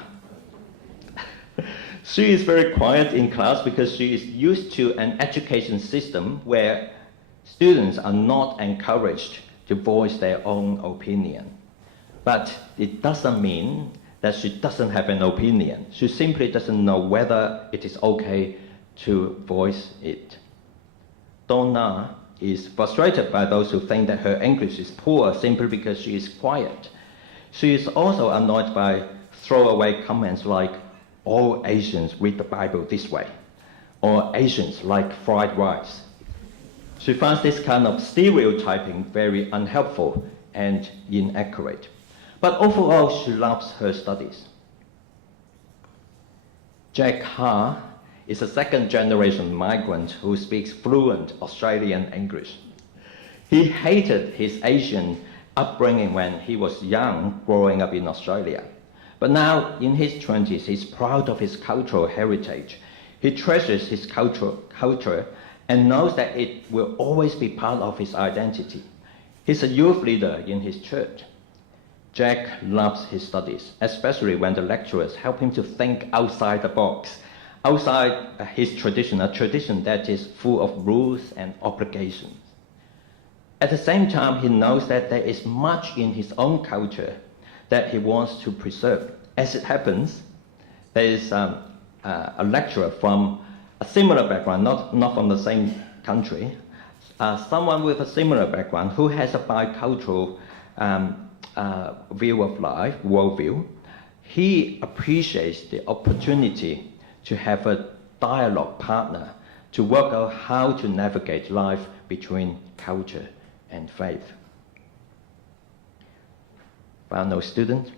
She is very quiet in class because she is used to an education system where students are not encouraged to voice their own opinion. But it doesn't mean that she doesn't have an opinion. She simply doesn't know whether it is okay to voice it. Donna is frustrated by those who think that her English is poor simply because she is quiet. She is also annoyed by throwaway comments like, all Asians read the Bible this way, or Asians like fried rice. She finds this kind of stereotyping very unhelpful and inaccurate. But overall, she loves her studies. Jack Ha is a second-generation migrant who speaks fluent Australian English. He hated his Asian upbringing when he was young, growing up in Australia. But now, in his 20s, he's proud of his cultural heritage. He treasures his culture and knows that it will always be part of his identity. He's a youth leader in his church. Jack loves his studies, especially when the lecturers help him to think outside the box, outside his tradition, a tradition that is full of rules and obligations. At the same time, he knows that there is much in his own culture that he wants to preserve. As it happens, there is a lecturer from a similar background, not from the same country, someone with a similar background who has a bicultural view of life, worldview. He appreciates the opportunity to have a dialogue partner to work out how to navigate life between culture and faith. Final student,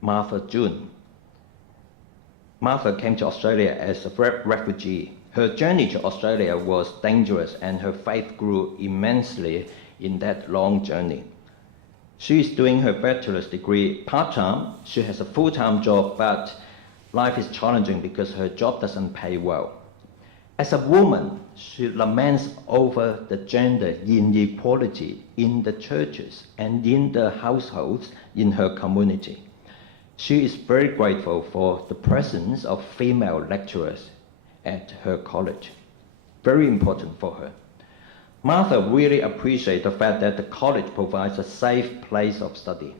Martha June. Martha came to Australia as a refugee. Her journey to Australia was dangerous and her faith grew immensely in that long journey. She is doing her bachelor's degree part-time. She has a full-time job, but life is challenging because her job doesn't pay well. As a woman, she laments over the gender inequality in the churches and in the households in her community. She is very grateful for the presence of female lecturers at her college. Very important for her. Martha really appreciates the fact that the college provides a safe place of study.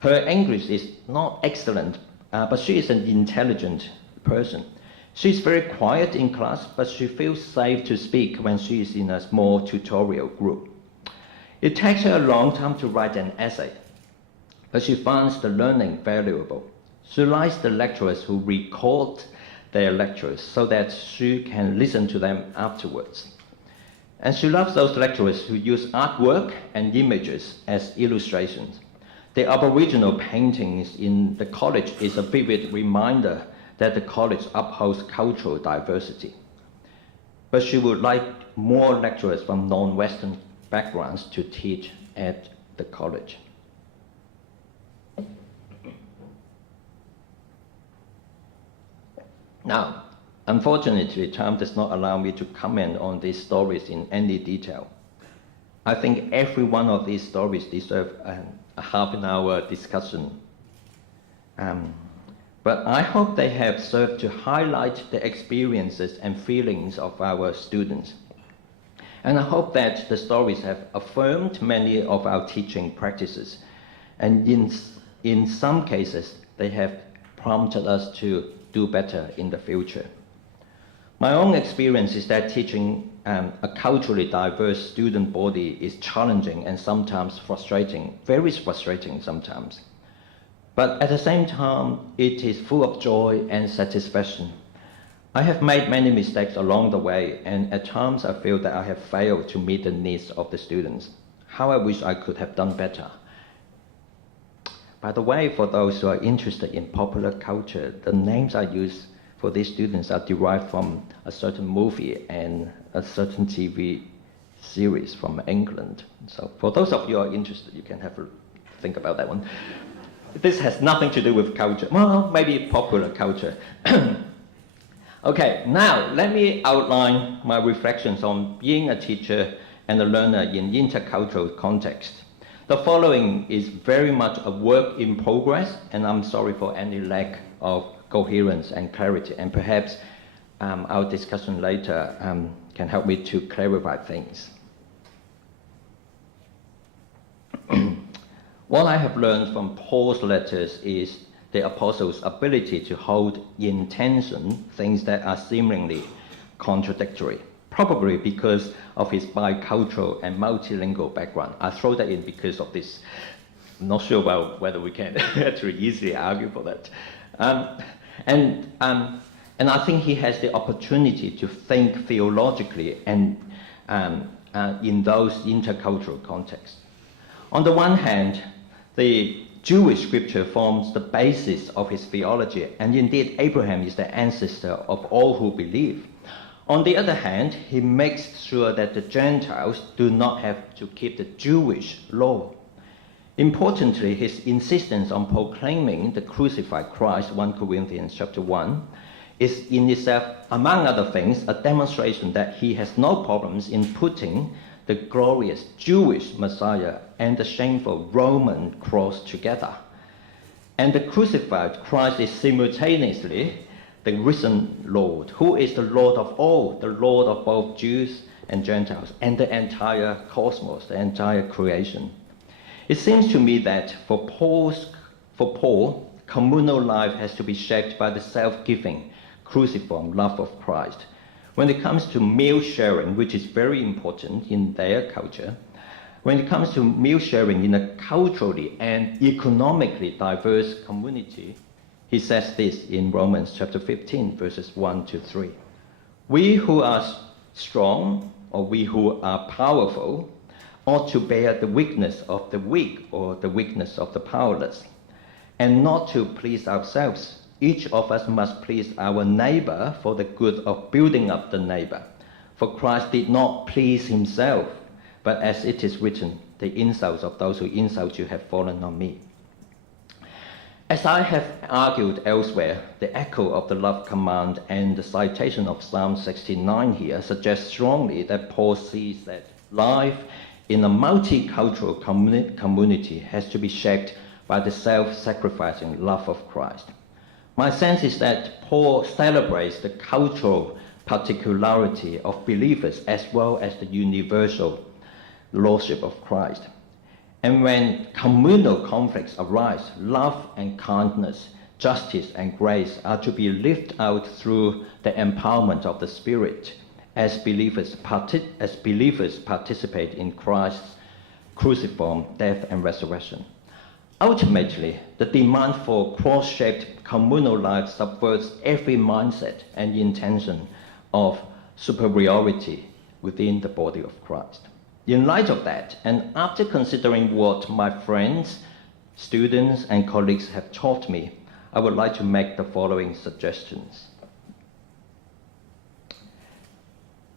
Her English is not excellent, but she is an intelligent person. She's very quiet in class, but she feels safe to speak when she is in a small tutorial group. It takes her a long time to write an essay, but she finds the learning valuable. She likes the lecturers who record their lectures so that she can listen to them afterwards. And she loves those lecturers who use artwork and images as illustrations. The Aboriginal paintings in the college is a vivid reminder that the college upholds cultural diversity. But she would like more lecturers from non-Western backgrounds to teach at the college. Now, unfortunately, time does not allow me to comment on these stories in any detail. I think every one of these stories deserves a half an hour discussion. But I hope they have served to highlight the experiences and feelings of our students. And I hope that the stories have affirmed many of our teaching practices. And in some cases, they have prompted us to do better in the future. My own experience is that teaching a culturally diverse student body is challenging and sometimes frustrating, very frustrating sometimes. But at the same time, it is full of joy and satisfaction. I have made many mistakes along the way, and at times I feel that I have failed to meet the needs of the students. How I wish I could have done better. By the way, for those who are interested in popular culture, the names I use for these students are derived from a certain movie and a certain TV series from England. So for those of you who are interested, you can have a think about that one. This has nothing to do with culture. Well, maybe popular culture. Okay, now let me outline my reflections on being a teacher and a learner in intercultural context. The following is very much a work in progress, and I'm sorry for any lack of coherence and clarity. And perhaps our discussion later can help me to clarify things. What I have learned from Paul's letters is the apostle's ability to hold in tension things that are seemingly contradictory, probably because of his bicultural and multilingual background. I throw that in because of this. I'm not sure about whether we can actually easily argue for that. And I think he has the opportunity to think theologically and in those intercultural contexts. On the one hand, the Jewish scripture forms the basis of his theology, and indeed Abraham is the ancestor of all who believe. On the other hand, he makes sure that the Gentiles do not have to keep the Jewish law. Importantly, his insistence on proclaiming the crucified Christ, 1 Corinthians chapter 1, is in itself, among other things, a demonstration that he has no problems in putting the glorious Jewish Messiah and the shameful Roman cross together. And the crucified Christ is simultaneously the risen Lord, who is the Lord of all, the Lord of both Jews and Gentiles, and the entire cosmos, the entire creation. It seems to me that for Paul, communal life has to be shaped by the self-giving, cruciform love of Christ. When it comes to meal sharing, which is very important in their culture, when it comes to meal sharing in a culturally and economically diverse community, he says this in Romans chapter 15, verses 1 to 3. We who are strong, or we who are powerful, ought to bear the weakness of the weak or the weakness of the powerless, and not to please ourselves. Each of us must please our neighbor for the good of building up the neighbor. For Christ did not please himself, but as it is written, the insults of those who insult you have fallen on me. As I have argued elsewhere, the echo of the love command and the citation of Psalm 69 here suggests strongly that Paul sees that life in a multicultural community has to be shaped by the self-sacrificing love of Christ. My sense is that Paul celebrates the cultural particularity of believers as well as the universal lordship of Christ. And when communal conflicts arise, love and kindness, justice and grace are to be lived out through the empowerment of the Spirit as believers participate in Christ's cruciform death and resurrection. Ultimately, the demand for cross-shaped communal life subverts every mindset and intention of superiority within the body of Christ. In light of that, and after considering what my friends, students, and colleagues have taught me, I would like to make the following suggestions.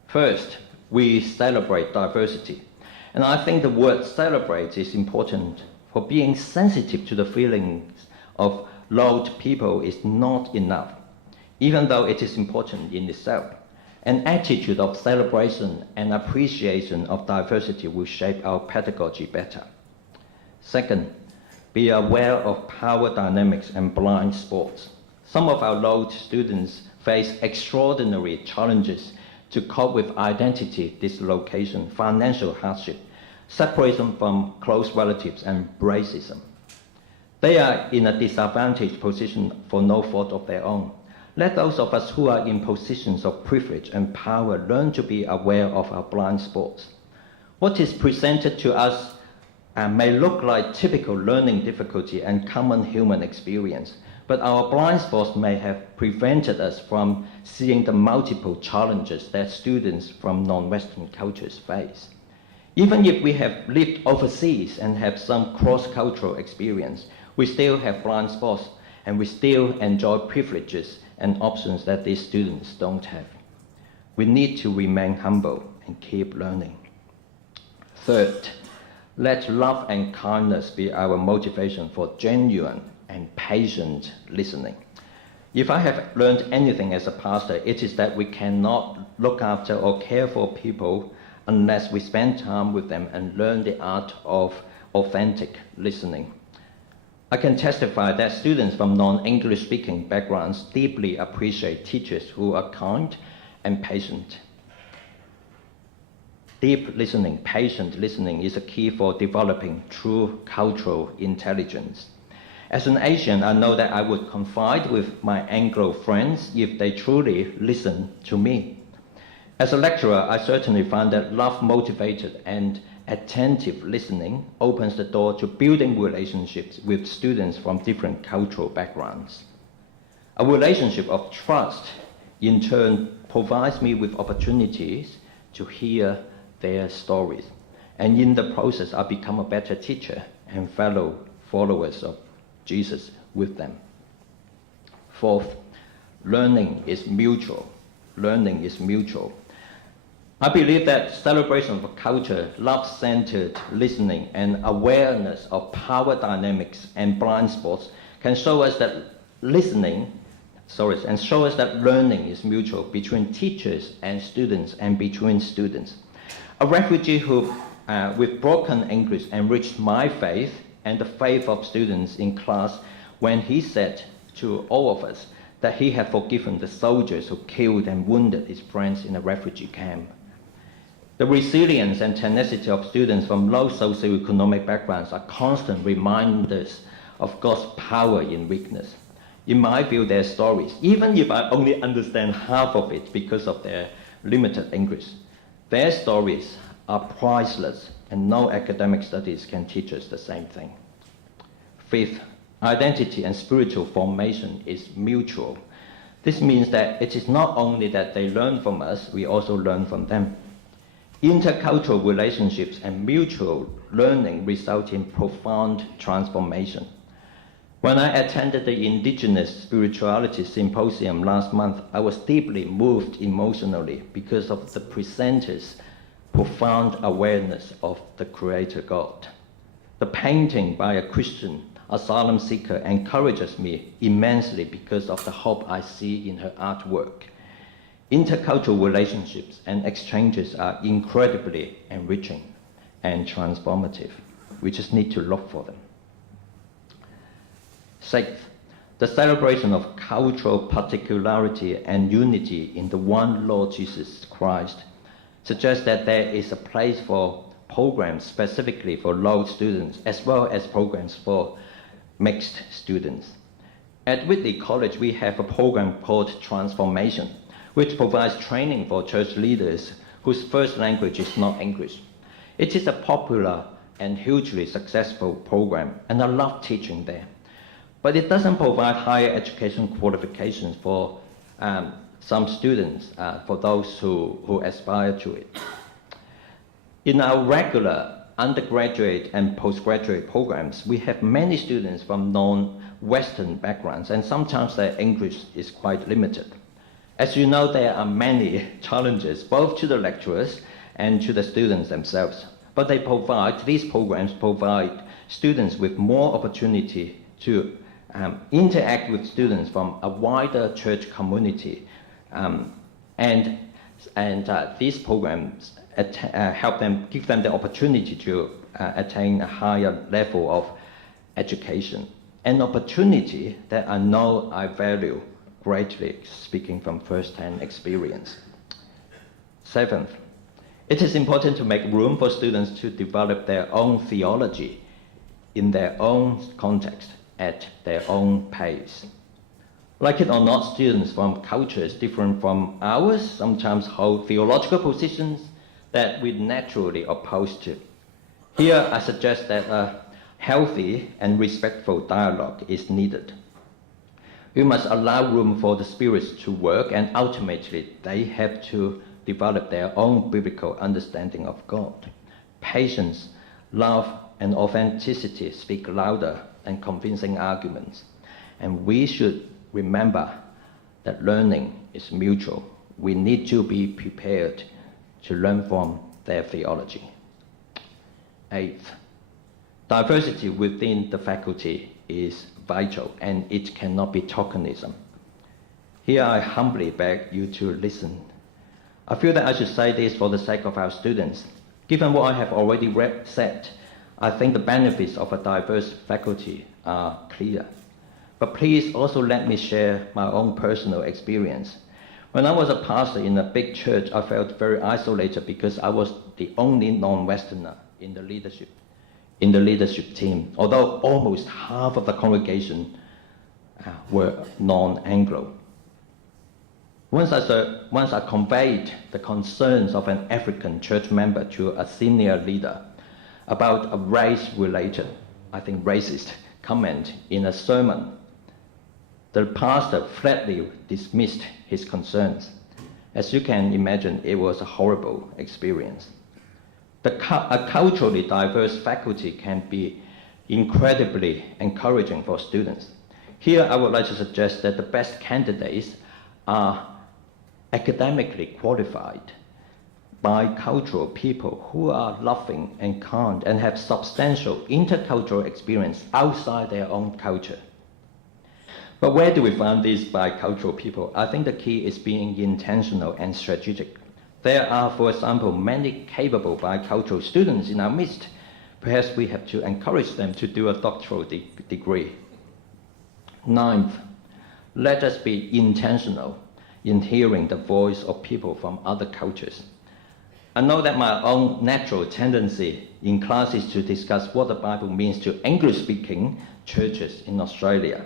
First, we celebrate diversity. And I think the word celebrate is important, for being sensitive to the feelings of loved people is not enough, even though it is important in itself. An attitude of celebration and appreciation of diversity will shape our pedagogy better. Second, be aware of power dynamics and blind spots. Some of our LOAD students face extraordinary challenges to cope with identity dislocation, financial hardship, separation from close relatives, and racism. They are in a disadvantaged position for no fault of their own. Let those of us who are in positions of privilege and power learn to be aware of our blind spots. What is presented to us may look like typical learning difficulty and common human experience, but our blind spots may have prevented us from seeing the multiple challenges that students from non-Western cultures face. Even if we have lived overseas and have some cross-cultural experience, we still have blind spots and we still enjoy privileges and options that these students don't have. We need to remain humble and keep learning. Third, let love and kindness be our motivation for genuine and patient listening. If I have learned anything as a pastor, it is that we cannot look after or care for people unless we spend time with them and learn the art of authentic listening. I can testify that students from non-English speaking backgrounds deeply appreciate teachers who are kind and patient. Deep listening, patient listening is a key for developing true cultural intelligence. As an Asian, I know that I would confide with my Anglo friends if they truly listen to me. As a lecturer, I certainly find that love-motivated and attentive listening opens the door to building relationships with students from different cultural backgrounds. A relationship of trust, in turn, provides me with opportunities to hear their stories. And in the process, I become a better teacher and fellow followers of Jesus with them. Fourth, learning is mutual. Learning is mutual. I believe that celebration of culture, love-centered listening, and awareness of power dynamics and blind spots can show us that learning is mutual between teachers and students and between students. A refugee who, with broken English, enriched my faith and the faith of students in class when he said to all of us that he had forgiven the soldiers who killed and wounded his friends in a refugee camp. The resilience and tenacity of students from low socioeconomic backgrounds are constant reminders of God's power in weakness. In my view, their stories, even if I only understand half of it because of their limited English, their stories are priceless, and no academic studies can teach us the same thing. Fifth, identity and spiritual formation is mutual. This means that it is not only that they learn from us, we also learn from them. Intercultural relationships and mutual learning result in profound transformation. When I attended the Indigenous Spirituality Symposium last month, I was deeply moved emotionally because of the presenters' profound awareness of the Creator God. The painting by a Christian asylum seeker encourages me immensely because of the hope I see in her artwork. Intercultural relationships and exchanges are incredibly enriching and transformative. We just need to look for them. Sixth, the celebration of cultural particularity and unity in the one Lord Jesus Christ suggests that there is a place for programs specifically for Low students as well as programs for mixed students. At Whitley College, we have a program called Transformation, which provides training for church leaders whose first language is not English. It is a popular and hugely successful program, and I love teaching there. But it doesn't provide higher education qualifications for some students, for those who aspire to it. In our regular undergraduate and postgraduate programs, we have many students from non-Western backgrounds, and sometimes their English is quite limited. As you know, there are many challenges, both to the lecturers and to the students themselves. But these programs provide students with more opportunity to interact with students from a wider church community, and these programs help them, give them the opportunity to attain a higher level of education, an opportunity that I know I value greatly, speaking from first-hand experience. Seventh, it is important to make room for students to develop their own theology in their own context, at their own pace. Like it or not, students from cultures different from ours sometimes hold theological positions that we naturally oppose to. Here, I suggest that a healthy and respectful dialogue is needed. We must allow room for the spirits to work, and ultimately they have to develop their own biblical understanding of God. Patience, love, and authenticity speak louder than convincing arguments. And we should remember that learning is mutual. We need to be prepared to learn from their theology. Eighth, diversity within the faculty is vital, and it cannot be tokenism. Here I humbly beg you to listen. I feel that I should say this for the sake of our students. Given what I have already said, I think the benefits of a diverse faculty are clear. But please also let me share my own personal experience. When I was a pastor in a big church, I felt very isolated because I was the only non-Westerner in the leadership team, although almost half of the congregation were non-Anglo. Once I conveyed the concerns of an African church member to a senior leader about a race-related, I think racist, comment in a sermon, the pastor flatly dismissed his concerns. As you can imagine, it was a horrible experience. A culturally diverse faculty can be incredibly encouraging for students. Here, I would like to suggest that the best candidates are academically qualified, bicultural people who are loving and kind and have substantial intercultural experience outside their own culture. But where do we find these bicultural people? I think the key is being intentional and strategic. There are, for example, many capable bicultural students in our midst. Perhaps we have to encourage them to do a doctoral degree. Ninth, let us be intentional in hearing the voice of people from other cultures. I know that my own natural tendency in class is to discuss what the Bible means to English-speaking churches in Australia.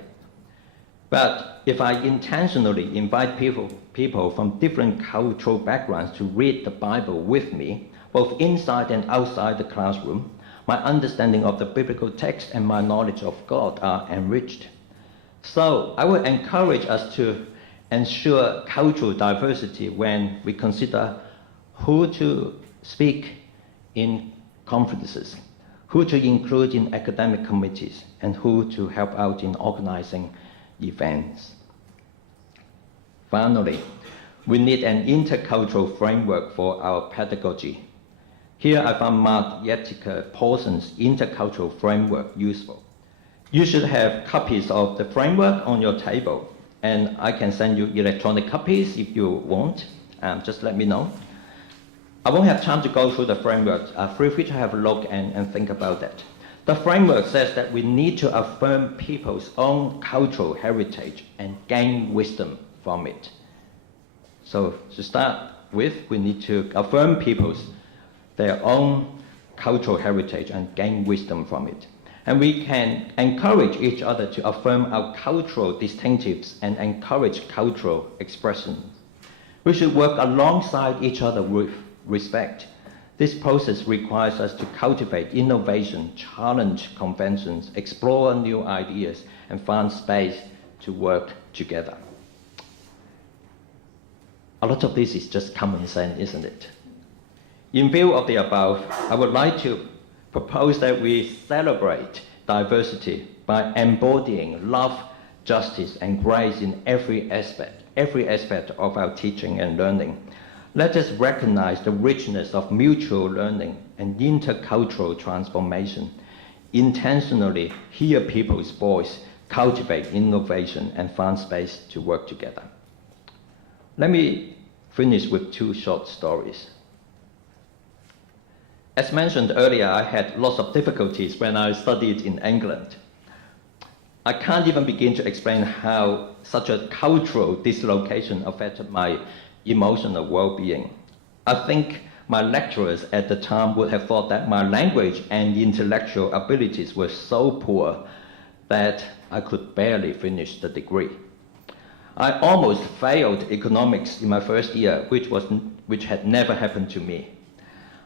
But if I intentionally invite people from different cultural backgrounds to read the Bible with me, both inside and outside the classroom, my understanding of the biblical text and my knowledge of God are enriched. So I would encourage us to ensure cultural diversity when we consider who to speak in conferences, who to include in academic committees, and who to help out in organizing events. Finally, we need an intercultural framework for our pedagogy. Here I found Mark Yetika Paulson's intercultural framework useful. You should have copies of the framework on your table, and I can send you electronic copies if you want. Just let me know. I won't have time to go through the framework. Feel free to have a look and think about that. The framework says that we need to affirm people's own cultural heritage and gain wisdom from it. So to start with, we need to affirm their own cultural heritage and gain wisdom from it. And we can encourage each other to affirm our cultural distinctives and encourage cultural expression. We should work alongside each other with respect. This process requires us to cultivate innovation, challenge conventions, explore new ideas, and find space to work together. A lot of this is just common sense, isn't it? In view of the above, I would like to propose that we celebrate diversity by embodying love, justice, and grace in every aspect of our teaching and learning. Let us recognize the richness of mutual learning and intercultural transformation, intentionally hear people's voice, cultivate innovation, and find space to work together. Let me finish with two short stories. As mentioned earlier, I had lots of difficulties when I studied in England. I can't even begin to explain how such a cultural dislocation affected my emotional well-being. I think my lecturers at the time would have thought that my language and intellectual abilities were so poor that I could barely finish the degree. I almost failed economics in my first year, which had never happened to me.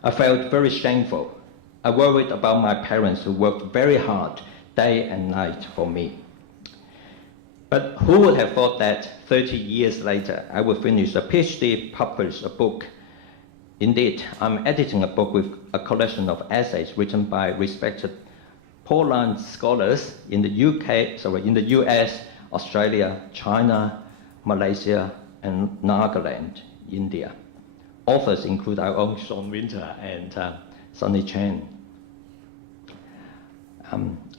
I felt very shameful. I worried about my parents who worked very hard day and night for me. But who would have thought that 30 years later, I would finish a PhD, publish a book. Indeed, I'm editing a book with a collection of essays written by respected Pauline scholars in the US, Australia, China, Malaysia, and Nagaland, India. Authors include our own Sean Winter and Sunny Chen.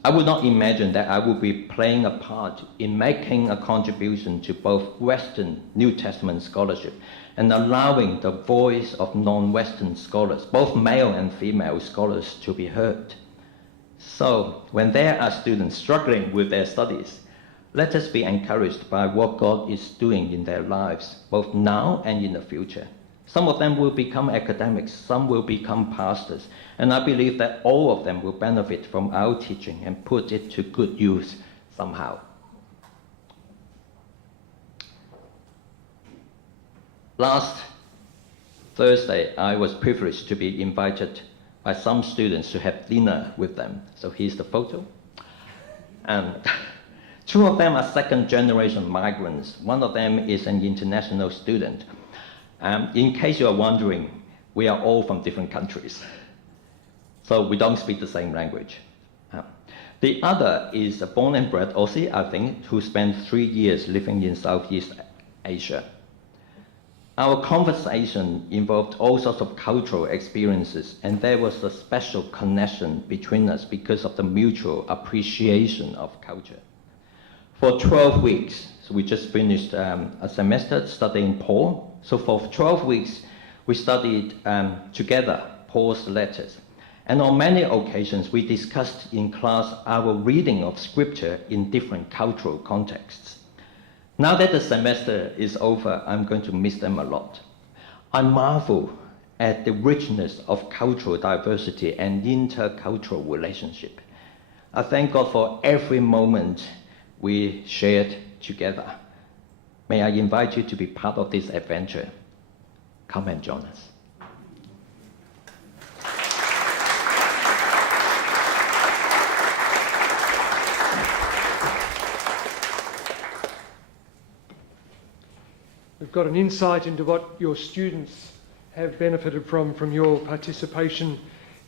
I would not imagine that I would be playing a part in making a contribution to both Western New Testament scholarship and allowing the voice of non-Western scholars, both male and female scholars, to be heard. So when there are students struggling with their studies, let us be encouraged by what God is doing in their lives, both now and in the future. Some of them will become academics, some will become pastors, and I believe that all of them will benefit from our teaching and put it to good use somehow. Last Thursday, I was privileged to be invited by some students to have dinner with them. So here's the photo. And two of them are second-generation migrants. One of them is an international student. In case you are wondering, we are all from different countries. So we don't speak the same language. The other is a born and bred Aussie, I think, who spent 3 years living in Southeast Asia. Our conversation involved all sorts of cultural experiences, and there was a special connection between us because of the mutual appreciation of culture. For 12 weeks, so we just finished a semester studying Paul. So for 12 weeks, we studied together Paul's letters. And on many occasions, we discussed in class our reading of scripture in different cultural contexts. Now that the semester is over, I'm going to miss them a lot. I marvel at the richness of cultural diversity and intercultural relationship. I thank God for every moment we shared together. May I invite you to be part of this adventure. Come and join us. We've got an insight into what your students have benefited from your participation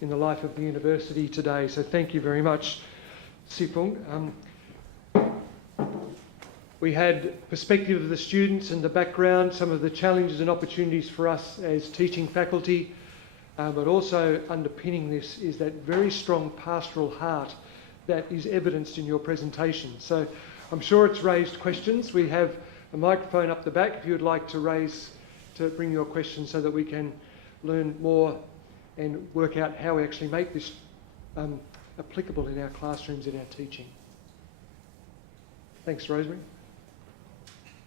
in the life of the university today. So thank you very much, Sifung. We had perspective of the students and the background, some of the challenges and opportunities for us as teaching faculty, but also underpinning this is that very strong pastoral heart that is evidenced in your presentation. So I'm sure it's raised questions. We have a microphone up the back if you would like to bring your questions so that we can learn more and work out how we actually make this applicable in our classrooms and our teaching. Thanks, Rosemary.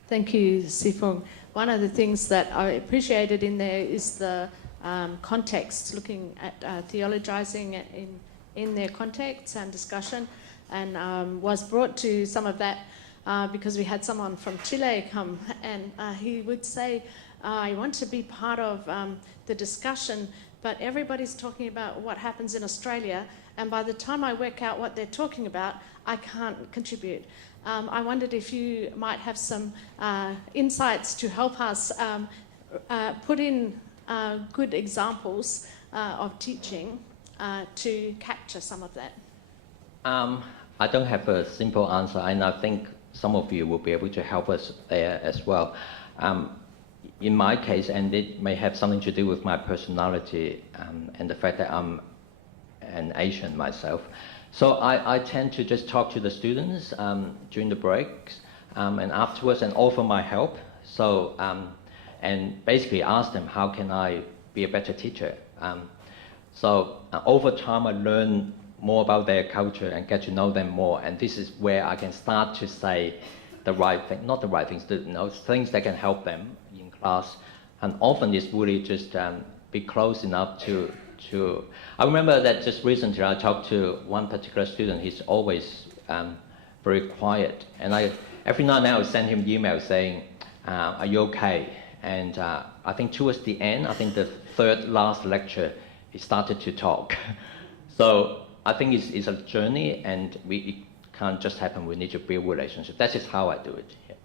Thank you, Sifung. One of the things that I appreciated in there is the context, looking at theologizing in their context and discussion, and was brought to some of that because we had someone from Chile come, and he would say, I want to be part of the discussion, but everybody's talking about what happens in Australia, and by the time I work out what they're talking about, I can't contribute. I wondered if you might have some insights to help us put in good examples of teaching to capture some of that. I don't have a simple answer, and I think some of you will be able to help us there as well. In my case, and it may have something to do with my personality and the fact that I'm an Asian myself. So I tend to just talk to the students during the breaks and afterwards and offer my help. So, and basically ask them, how can I be a better teacher? So over time I learn more about their culture and get to know them more. And this is where I can start to say the right thing, not the right things, things that can help them in class. And often it's really just be close enough to. I remember that just recently I talked to one particular student. He's always very quiet, and every now and then I would send him emails saying, "Are you okay?" And I think towards the end, I think the third last lecture, he started to talk. So I think it's a journey, and it can't just happen. We need to build relationships. That is how I do it. Yeah.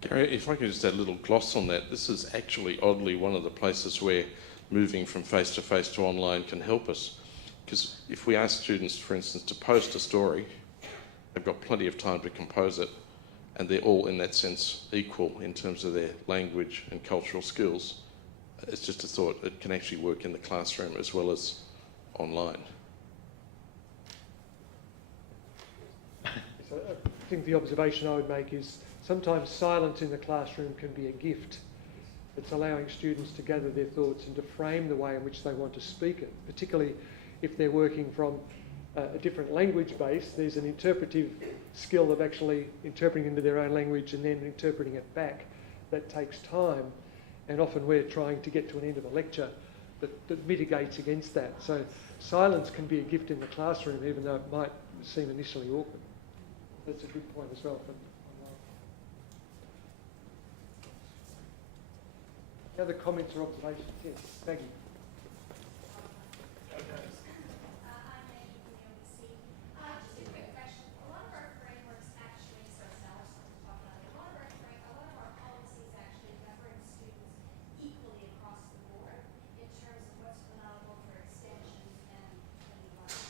Gary, if I could just add a little gloss on that, this is actually oddly one of the places where moving from face-to-face to online can help us. Because if we ask students, for instance, to post a story, they've got plenty of time to compose it, and they're all, in that sense, equal in terms of their language and cultural skills. It's just a thought, it can actually work in the classroom as well as online. So I think the observation I would make is sometimes silence in the classroom can be a gift. It's allowing students to gather their thoughts and to frame the way in which they want to speak it, particularly if they're working from a different language base. There's an interpretive skill of actually interpreting into their own language and then interpreting it back. That takes time, and often we're trying to get to an end of a lecture that mitigates against that. So silence can be a gift in the classroom, even though it might seem initially awkward. That's a good point as well. Any other comments or observations? Yes, Maggie. I'm Maggie from UNC. Just a quick question. A lot of our frameworks actually, so Sal's talking about it, a lot of our policies actually govern students equally across the board in terms of what's allowable for extensions and environment.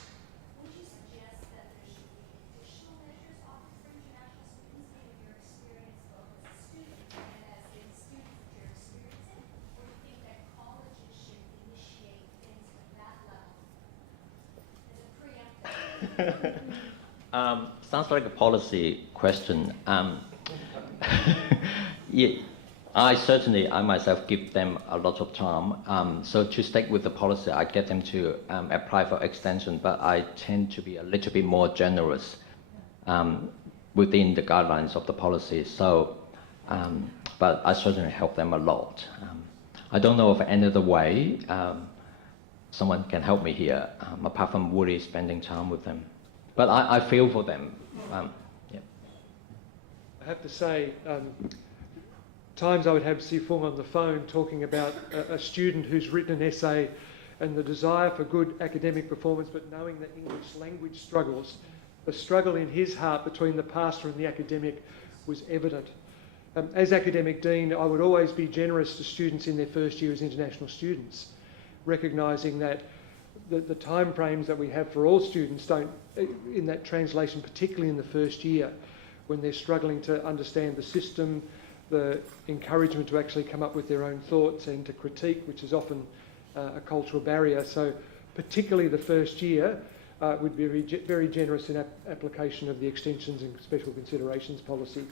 Would you suggest that there should be additional measures offered for international students, given your experience both as a student and as a student that you're experiencing? Or do you think that colleges should initiate things at that level as a preemptive? Sounds like a policy question. Yeah, I myself give them a lot of time. So to stick with the policy, I get them to apply for extension, but I tend to be a little bit more generous within the guidelines of the policy. So, but I certainly help them a lot. I don't know of any other way someone can help me here, apart from really spending time with them. But I feel for them. Yeah. I have to say, times I would have Sifung on the phone talking about a student who's written an essay and the desire for good academic performance, but knowing the English language struggles. The struggle in his heart between the pastor and the academic was evident. As academic dean, I would always be generous to students in their first year as international students, recognising that the time frames that we have for all students don't, in that translation, particularly in the first year, when they're struggling to understand the system, the encouragement to actually come up with their own thoughts and to critique, which is often a cultural barrier. So particularly the first year would be very generous in application of the extensions and special considerations policy.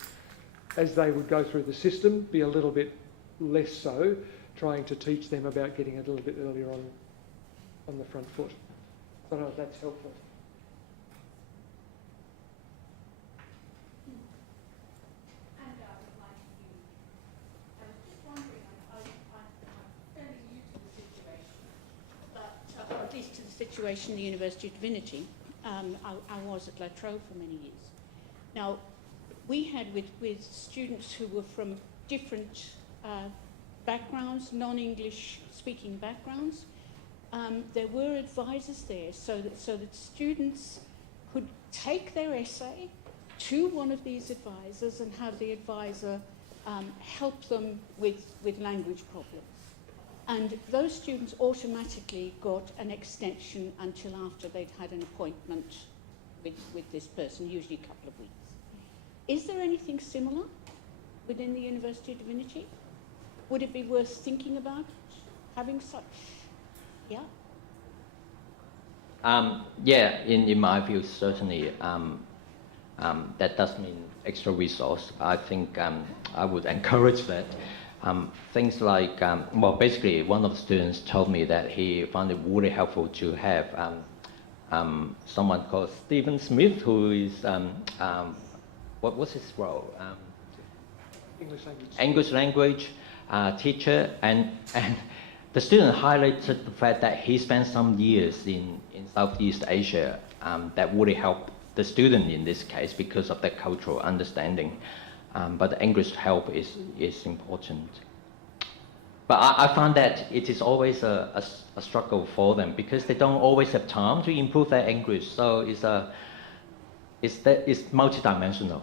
As they would go through the system, be a little bit less so, trying to teach them about getting a little bit earlier on the front foot. I don't know if that's helpful. And like you, I was just wondering, I'm fairly new to the situation, but or at least to the situation at the University of Divinity. I was at La Trobe for many years. Now, we had with students who were from different backgrounds, non-English speaking backgrounds. There were advisors there so that students could take their essay to one of these advisors and have the advisor help them with language problems. And those students automatically got an extension until after they'd had an appointment with this person, usually a couple of weeks. Is there anything similar within the University of Divinity? Would it be worth thinking about having such? Yeah. Yeah, in my view, certainly that does mean extra resource. I think I would encourage that. Things like, well, basically, one of the students told me that he found it really helpful to have someone called Stephen Smith, who is, what was his role? English language teacher, and the student highlighted the fact that he spent some years in Southeast Asia that really helped the student in this case because of their cultural understanding. But the English help is important. But I found that it is always a struggle for them because they don't always have time to improve their English. So it's multidimensional.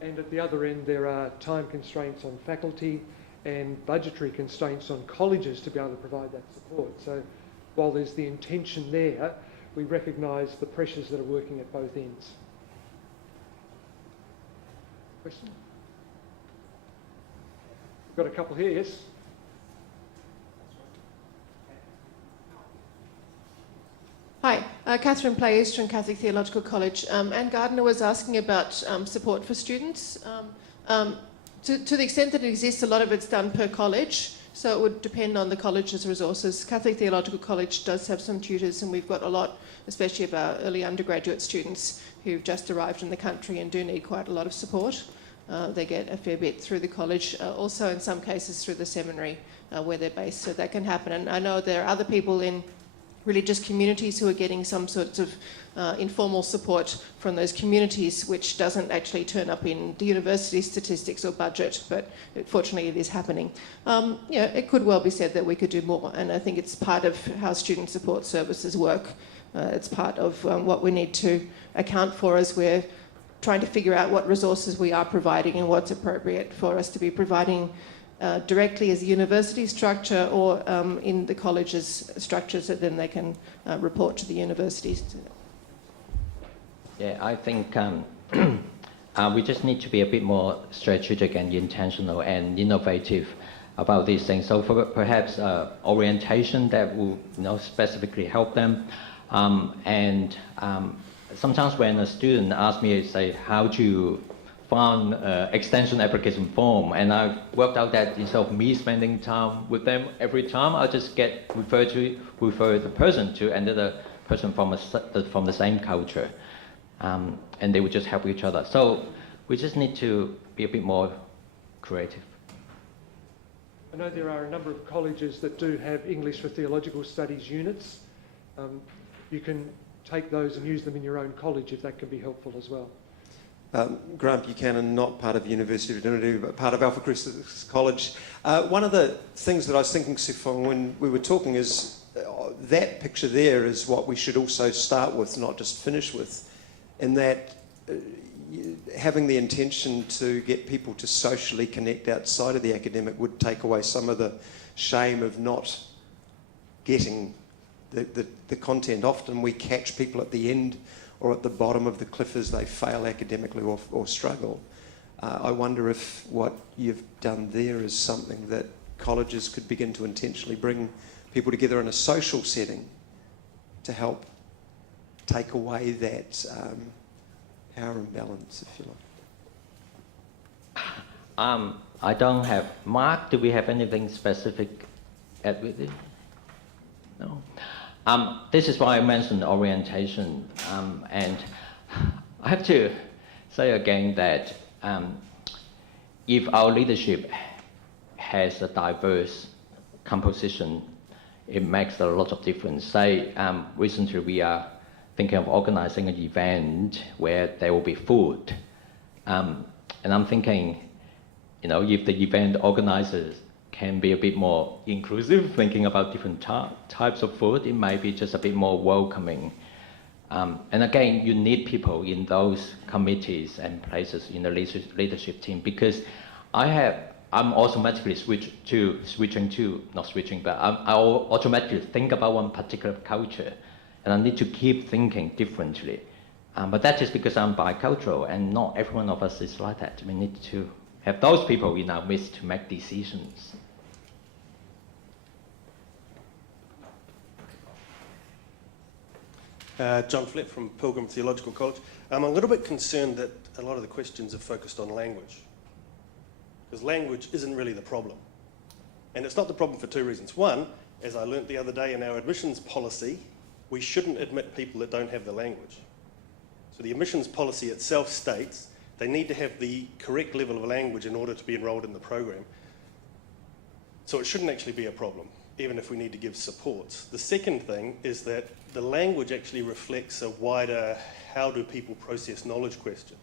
And at the other end, there are time constraints on faculty and budgetary constraints on colleges to be able to provide that support. So while there's the intention there, we recognise the pressures that are working at both ends. Question? We've got a couple here, yes? Hi, Catherine Play, Eastern Catholic Theological College. Anne Gardner was asking about support for students. To the extent that it exists, a lot of it's done per college, so it would depend on the college's resources. Catholic Theological College does have some tutors, and we've got a lot, especially of our early undergraduate students who've just arrived in the country and do need quite a lot of support. They get a fair bit through the college, also in some cases through the seminary where they're based, so that can happen. And I know there are other people in religious communities who are getting some sorts of informal support from those communities, which doesn't actually turn up in the university statistics or budget, but fortunately it is happening. It could well be said that we could do more, and I think it's part of how student support services work. It's part of what we need to account for as we're trying to figure out what resources we are providing and what's appropriate for us to be providing directly as a university structure or in the college's structures that then they can report to the universities. Yeah, I think we just need to be a bit more strategic and intentional and innovative about these things. So for perhaps orientation that will specifically help them. Sometimes when a student asks me, say, how to find extension application form, and I worked out that instead of me spending time with them every time, I'll just refer the person to another person from the same culture, and they would just help each other. So we just need to be a bit more creative. I know there are a number of colleges that do have English for Theological Studies units. You can take those and use them in your own college if that can be helpful as well. Grant Buchanan, not part of the University of Dunedin, but part of Alpha Christus College. One of the things that I was thinking, Sifong, when we were talking is that picture there is what we should also start with, not just finish with, in that having the intention to get people to socially connect outside of the academic would take away some of the shame of not getting the content. Often we catch people at the end or at the bottom of the cliff as they fail academically or struggle. I wonder if what you've done there is something that colleges could begin to intentionally bring people together in a social setting to help take away that power imbalance, if you like. I don't have. Mark, do we have anything specific add with it? No. This is why I mentioned orientation, and I have to say again that if our leadership has a diverse composition, it makes a lot of difference. Say, recently we are thinking of organizing an event where there will be food, and I'm thinking, if the event organizers can be a bit more inclusive, thinking about different types of food, it might be just a bit more welcoming. And again, you need people in those committees and places in the leadership team, because I'm automatically I automatically think about one particular culture, and I need to keep thinking differently. But that is because I'm bicultural, and not every one of us is like that. We need to have those people in our midst to make decisions. John Flett from Pilgrim Theological College. I'm a little bit concerned that a lot of the questions are focused on language, because language isn't really the problem. And it's not the problem for two reasons. One, as I learnt the other day in our admissions policy, we shouldn't admit people that don't have the language. So the admissions policy itself states they need to have the correct level of language in order to be enrolled in the program. So it shouldn't actually be a problem, even if we need to give supports. The second thing is that the language actually reflects a wider how do people process knowledge question.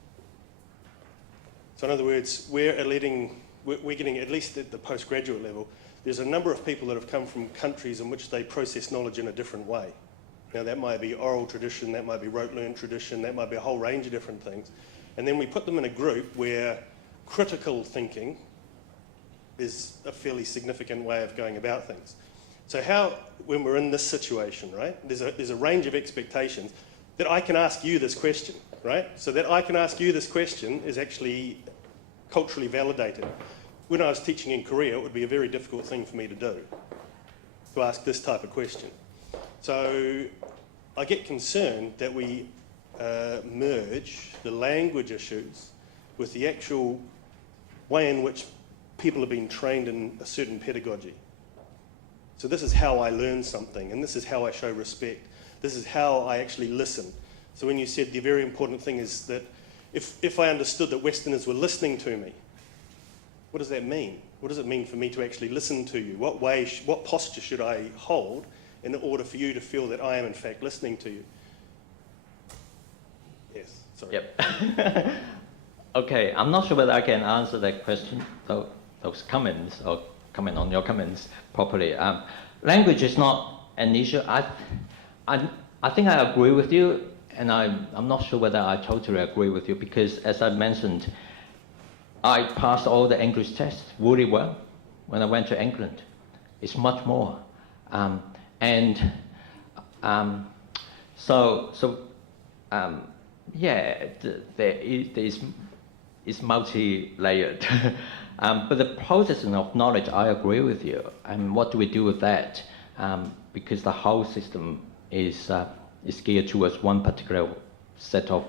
So in other words, we're getting, at least at the postgraduate level, there's a number of people that have come from countries in which they process knowledge in a different way. Now that might be oral tradition, that might be rote-learned tradition, that might be a whole range of different things. And then we put them in a group where critical thinking is a fairly significant way of going about things. So how, when we're in this situation, right, there's a range of expectations that I can ask you this question, right? So that I can ask you this question is actually culturally validated. When I was teaching in Korea, it would be a very difficult thing for me to do, to ask this type of question. So I get concerned that we merge the language issues with the actual way in which people have been trained in a certain pedagogy. So this is how I learn something, and this is how I show respect. This is how I actually listen. So when you said the very important thing is that if I understood that Westerners were listening to me, what does that mean? What does it mean for me to actually listen to you? What posture should I hold in order for you to feel that I am in fact listening to you? Yes, sorry. Yep. Okay, I'm not sure whether I can answer that question, those comments, or comment on your comments properly. Language is not an issue. I think I agree with you, and I'm not sure whether I totally agree with you, because as I mentioned, I passed all the English tests really well when I went to England. It's much more. It's multi-layered. But the processing of knowledge, I agree with you. And what do we do with that? Because the whole system is geared towards one particular set of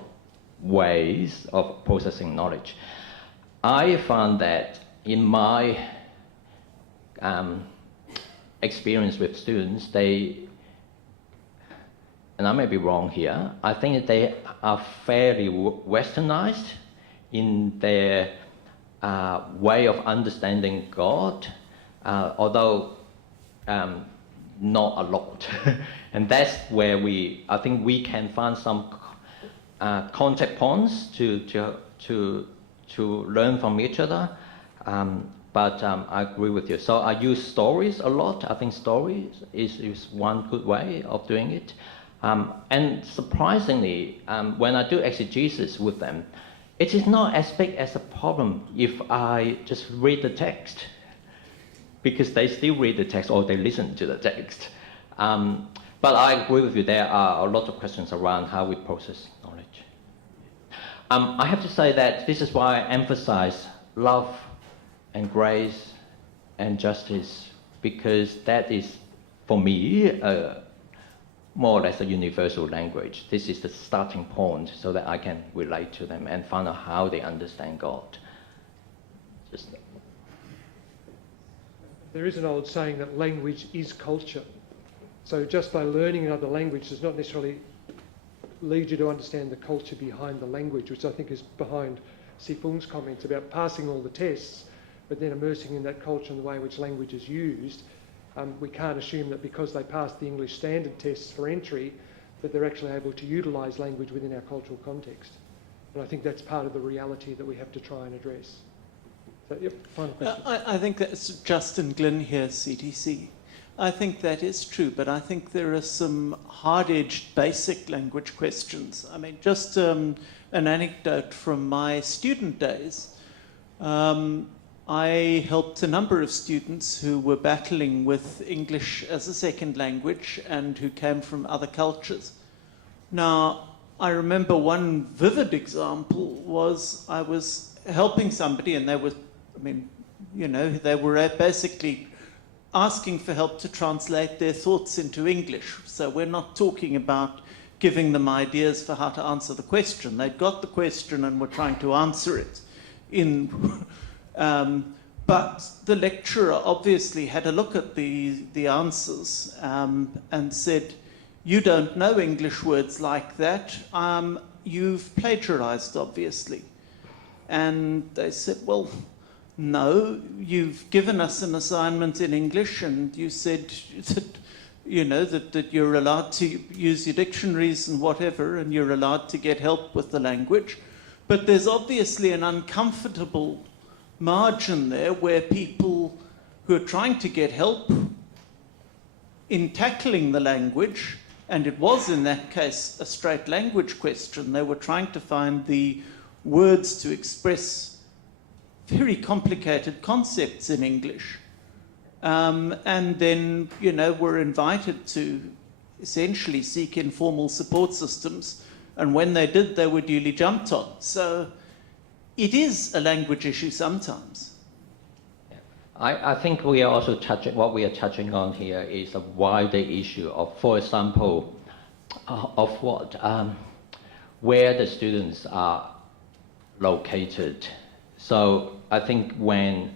ways of processing knowledge. I found that in my experience with students, and I may be wrong here, I think they are fairly westernized in their way of understanding God, although not a lot. And that's where I think we can find some contact points to learn from each other. But I agree with you. So I use stories a lot. I think stories is one good way of doing it. And surprisingly, when I do exegesis with them, it is not as big as a problem if I just read the text, because they still read the text or they listen to the text. But I agree with you, there are a lot of questions around how we process knowledge. I have to say that this is why I emphasize love and grace and justice, because that is, for me, more or less a universal language. This is the starting point so that I can relate to them and find out how they understand God. There is an old saying that language is culture. So just by learning another language does not necessarily lead you to understand the culture behind the language, which I think is behind Sifung's comments about passing all the tests, but then immersing in that culture and the way in which language is used. We can't assume that because they passed the English standard tests for entry that they're actually able to utilise language within our cultural context. And I think that's part of the reality that we have to try and address. So, yep, final question. I think that's Justin Glynn here, CTC. I think that is true, but I think there are some hard-edged basic language questions. I mean, just an anecdote from my student days. I helped a number of students who were battling with English as a second language and who came from other cultures. Now, I remember one vivid example was I was helping somebody and they were, they were basically asking for help to translate their thoughts into English. So we're not talking about giving them ideas for how to answer the question. They'd got the question and were trying to answer it in... But the lecturer obviously had a look at the answers and said, you don't know English words like that. You've plagiarized, obviously. And they said, well, no, you've given us an assignment in English and you said that, that you're allowed to use your dictionaries and whatever, and you're allowed to get help with the language. But there's obviously an uncomfortable margin there where people who are trying to get help in tackling the language, and it was in that case a straight language question, they were trying to find the words to express very complicated concepts in English. And then, were invited to essentially seek informal support systems, and when they did, they were duly jumped on. So it is a language issue sometimes. I think we are also what we are touching on here is a wider issue of, for example, where the students are located. So I think when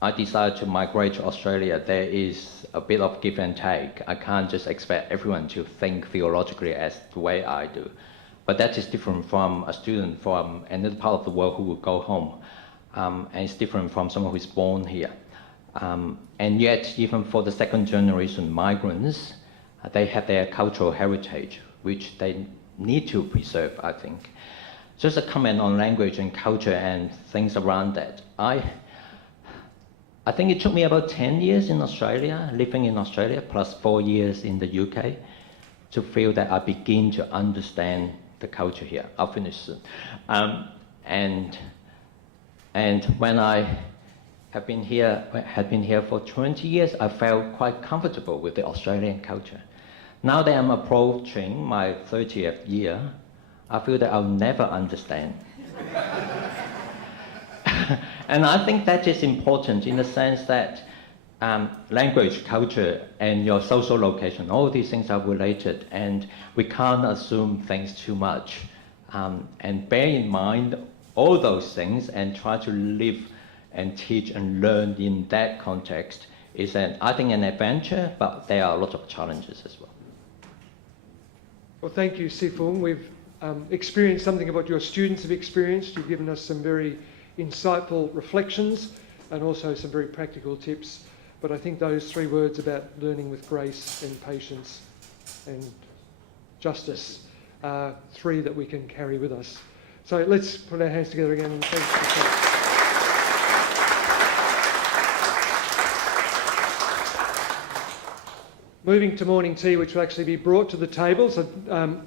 I decided to migrate to Australia, there is a bit of give and take. I can't just expect everyone to think theologically as the way I do. But that is different from a student from another part of the world who will go home. And it's different from someone who's born here. And yet, even for the second generation migrants, they have their cultural heritage, which they need to preserve, I think. Just a comment on language and culture and things around that. I think it took me about 10 years in Australia, living in Australia, plus 4 years in the UK, to feel that I begin to understand the culture here. I'll finish soon. And when I had been here for 20 years, I felt quite comfortable with the Australian culture. Now that I'm approaching my 30th year, I feel that I'll never understand. And I think that is important in the sense that language, culture, and your social location, all these things are related, and we can't assume things too much. And bear in mind all those things and try to live and teach and learn in that context is, I think, an adventure, but there are a lot of challenges as well. Well, thank you, Sifung. We've experienced something of what your students have experienced. You've given us some very insightful reflections and also some very practical tips. But I think those 3 words about learning with grace and patience and justice are 3 that we can carry with us. So let's put our hands together again and thank you. Moving to morning tea, which will actually be brought to the table. So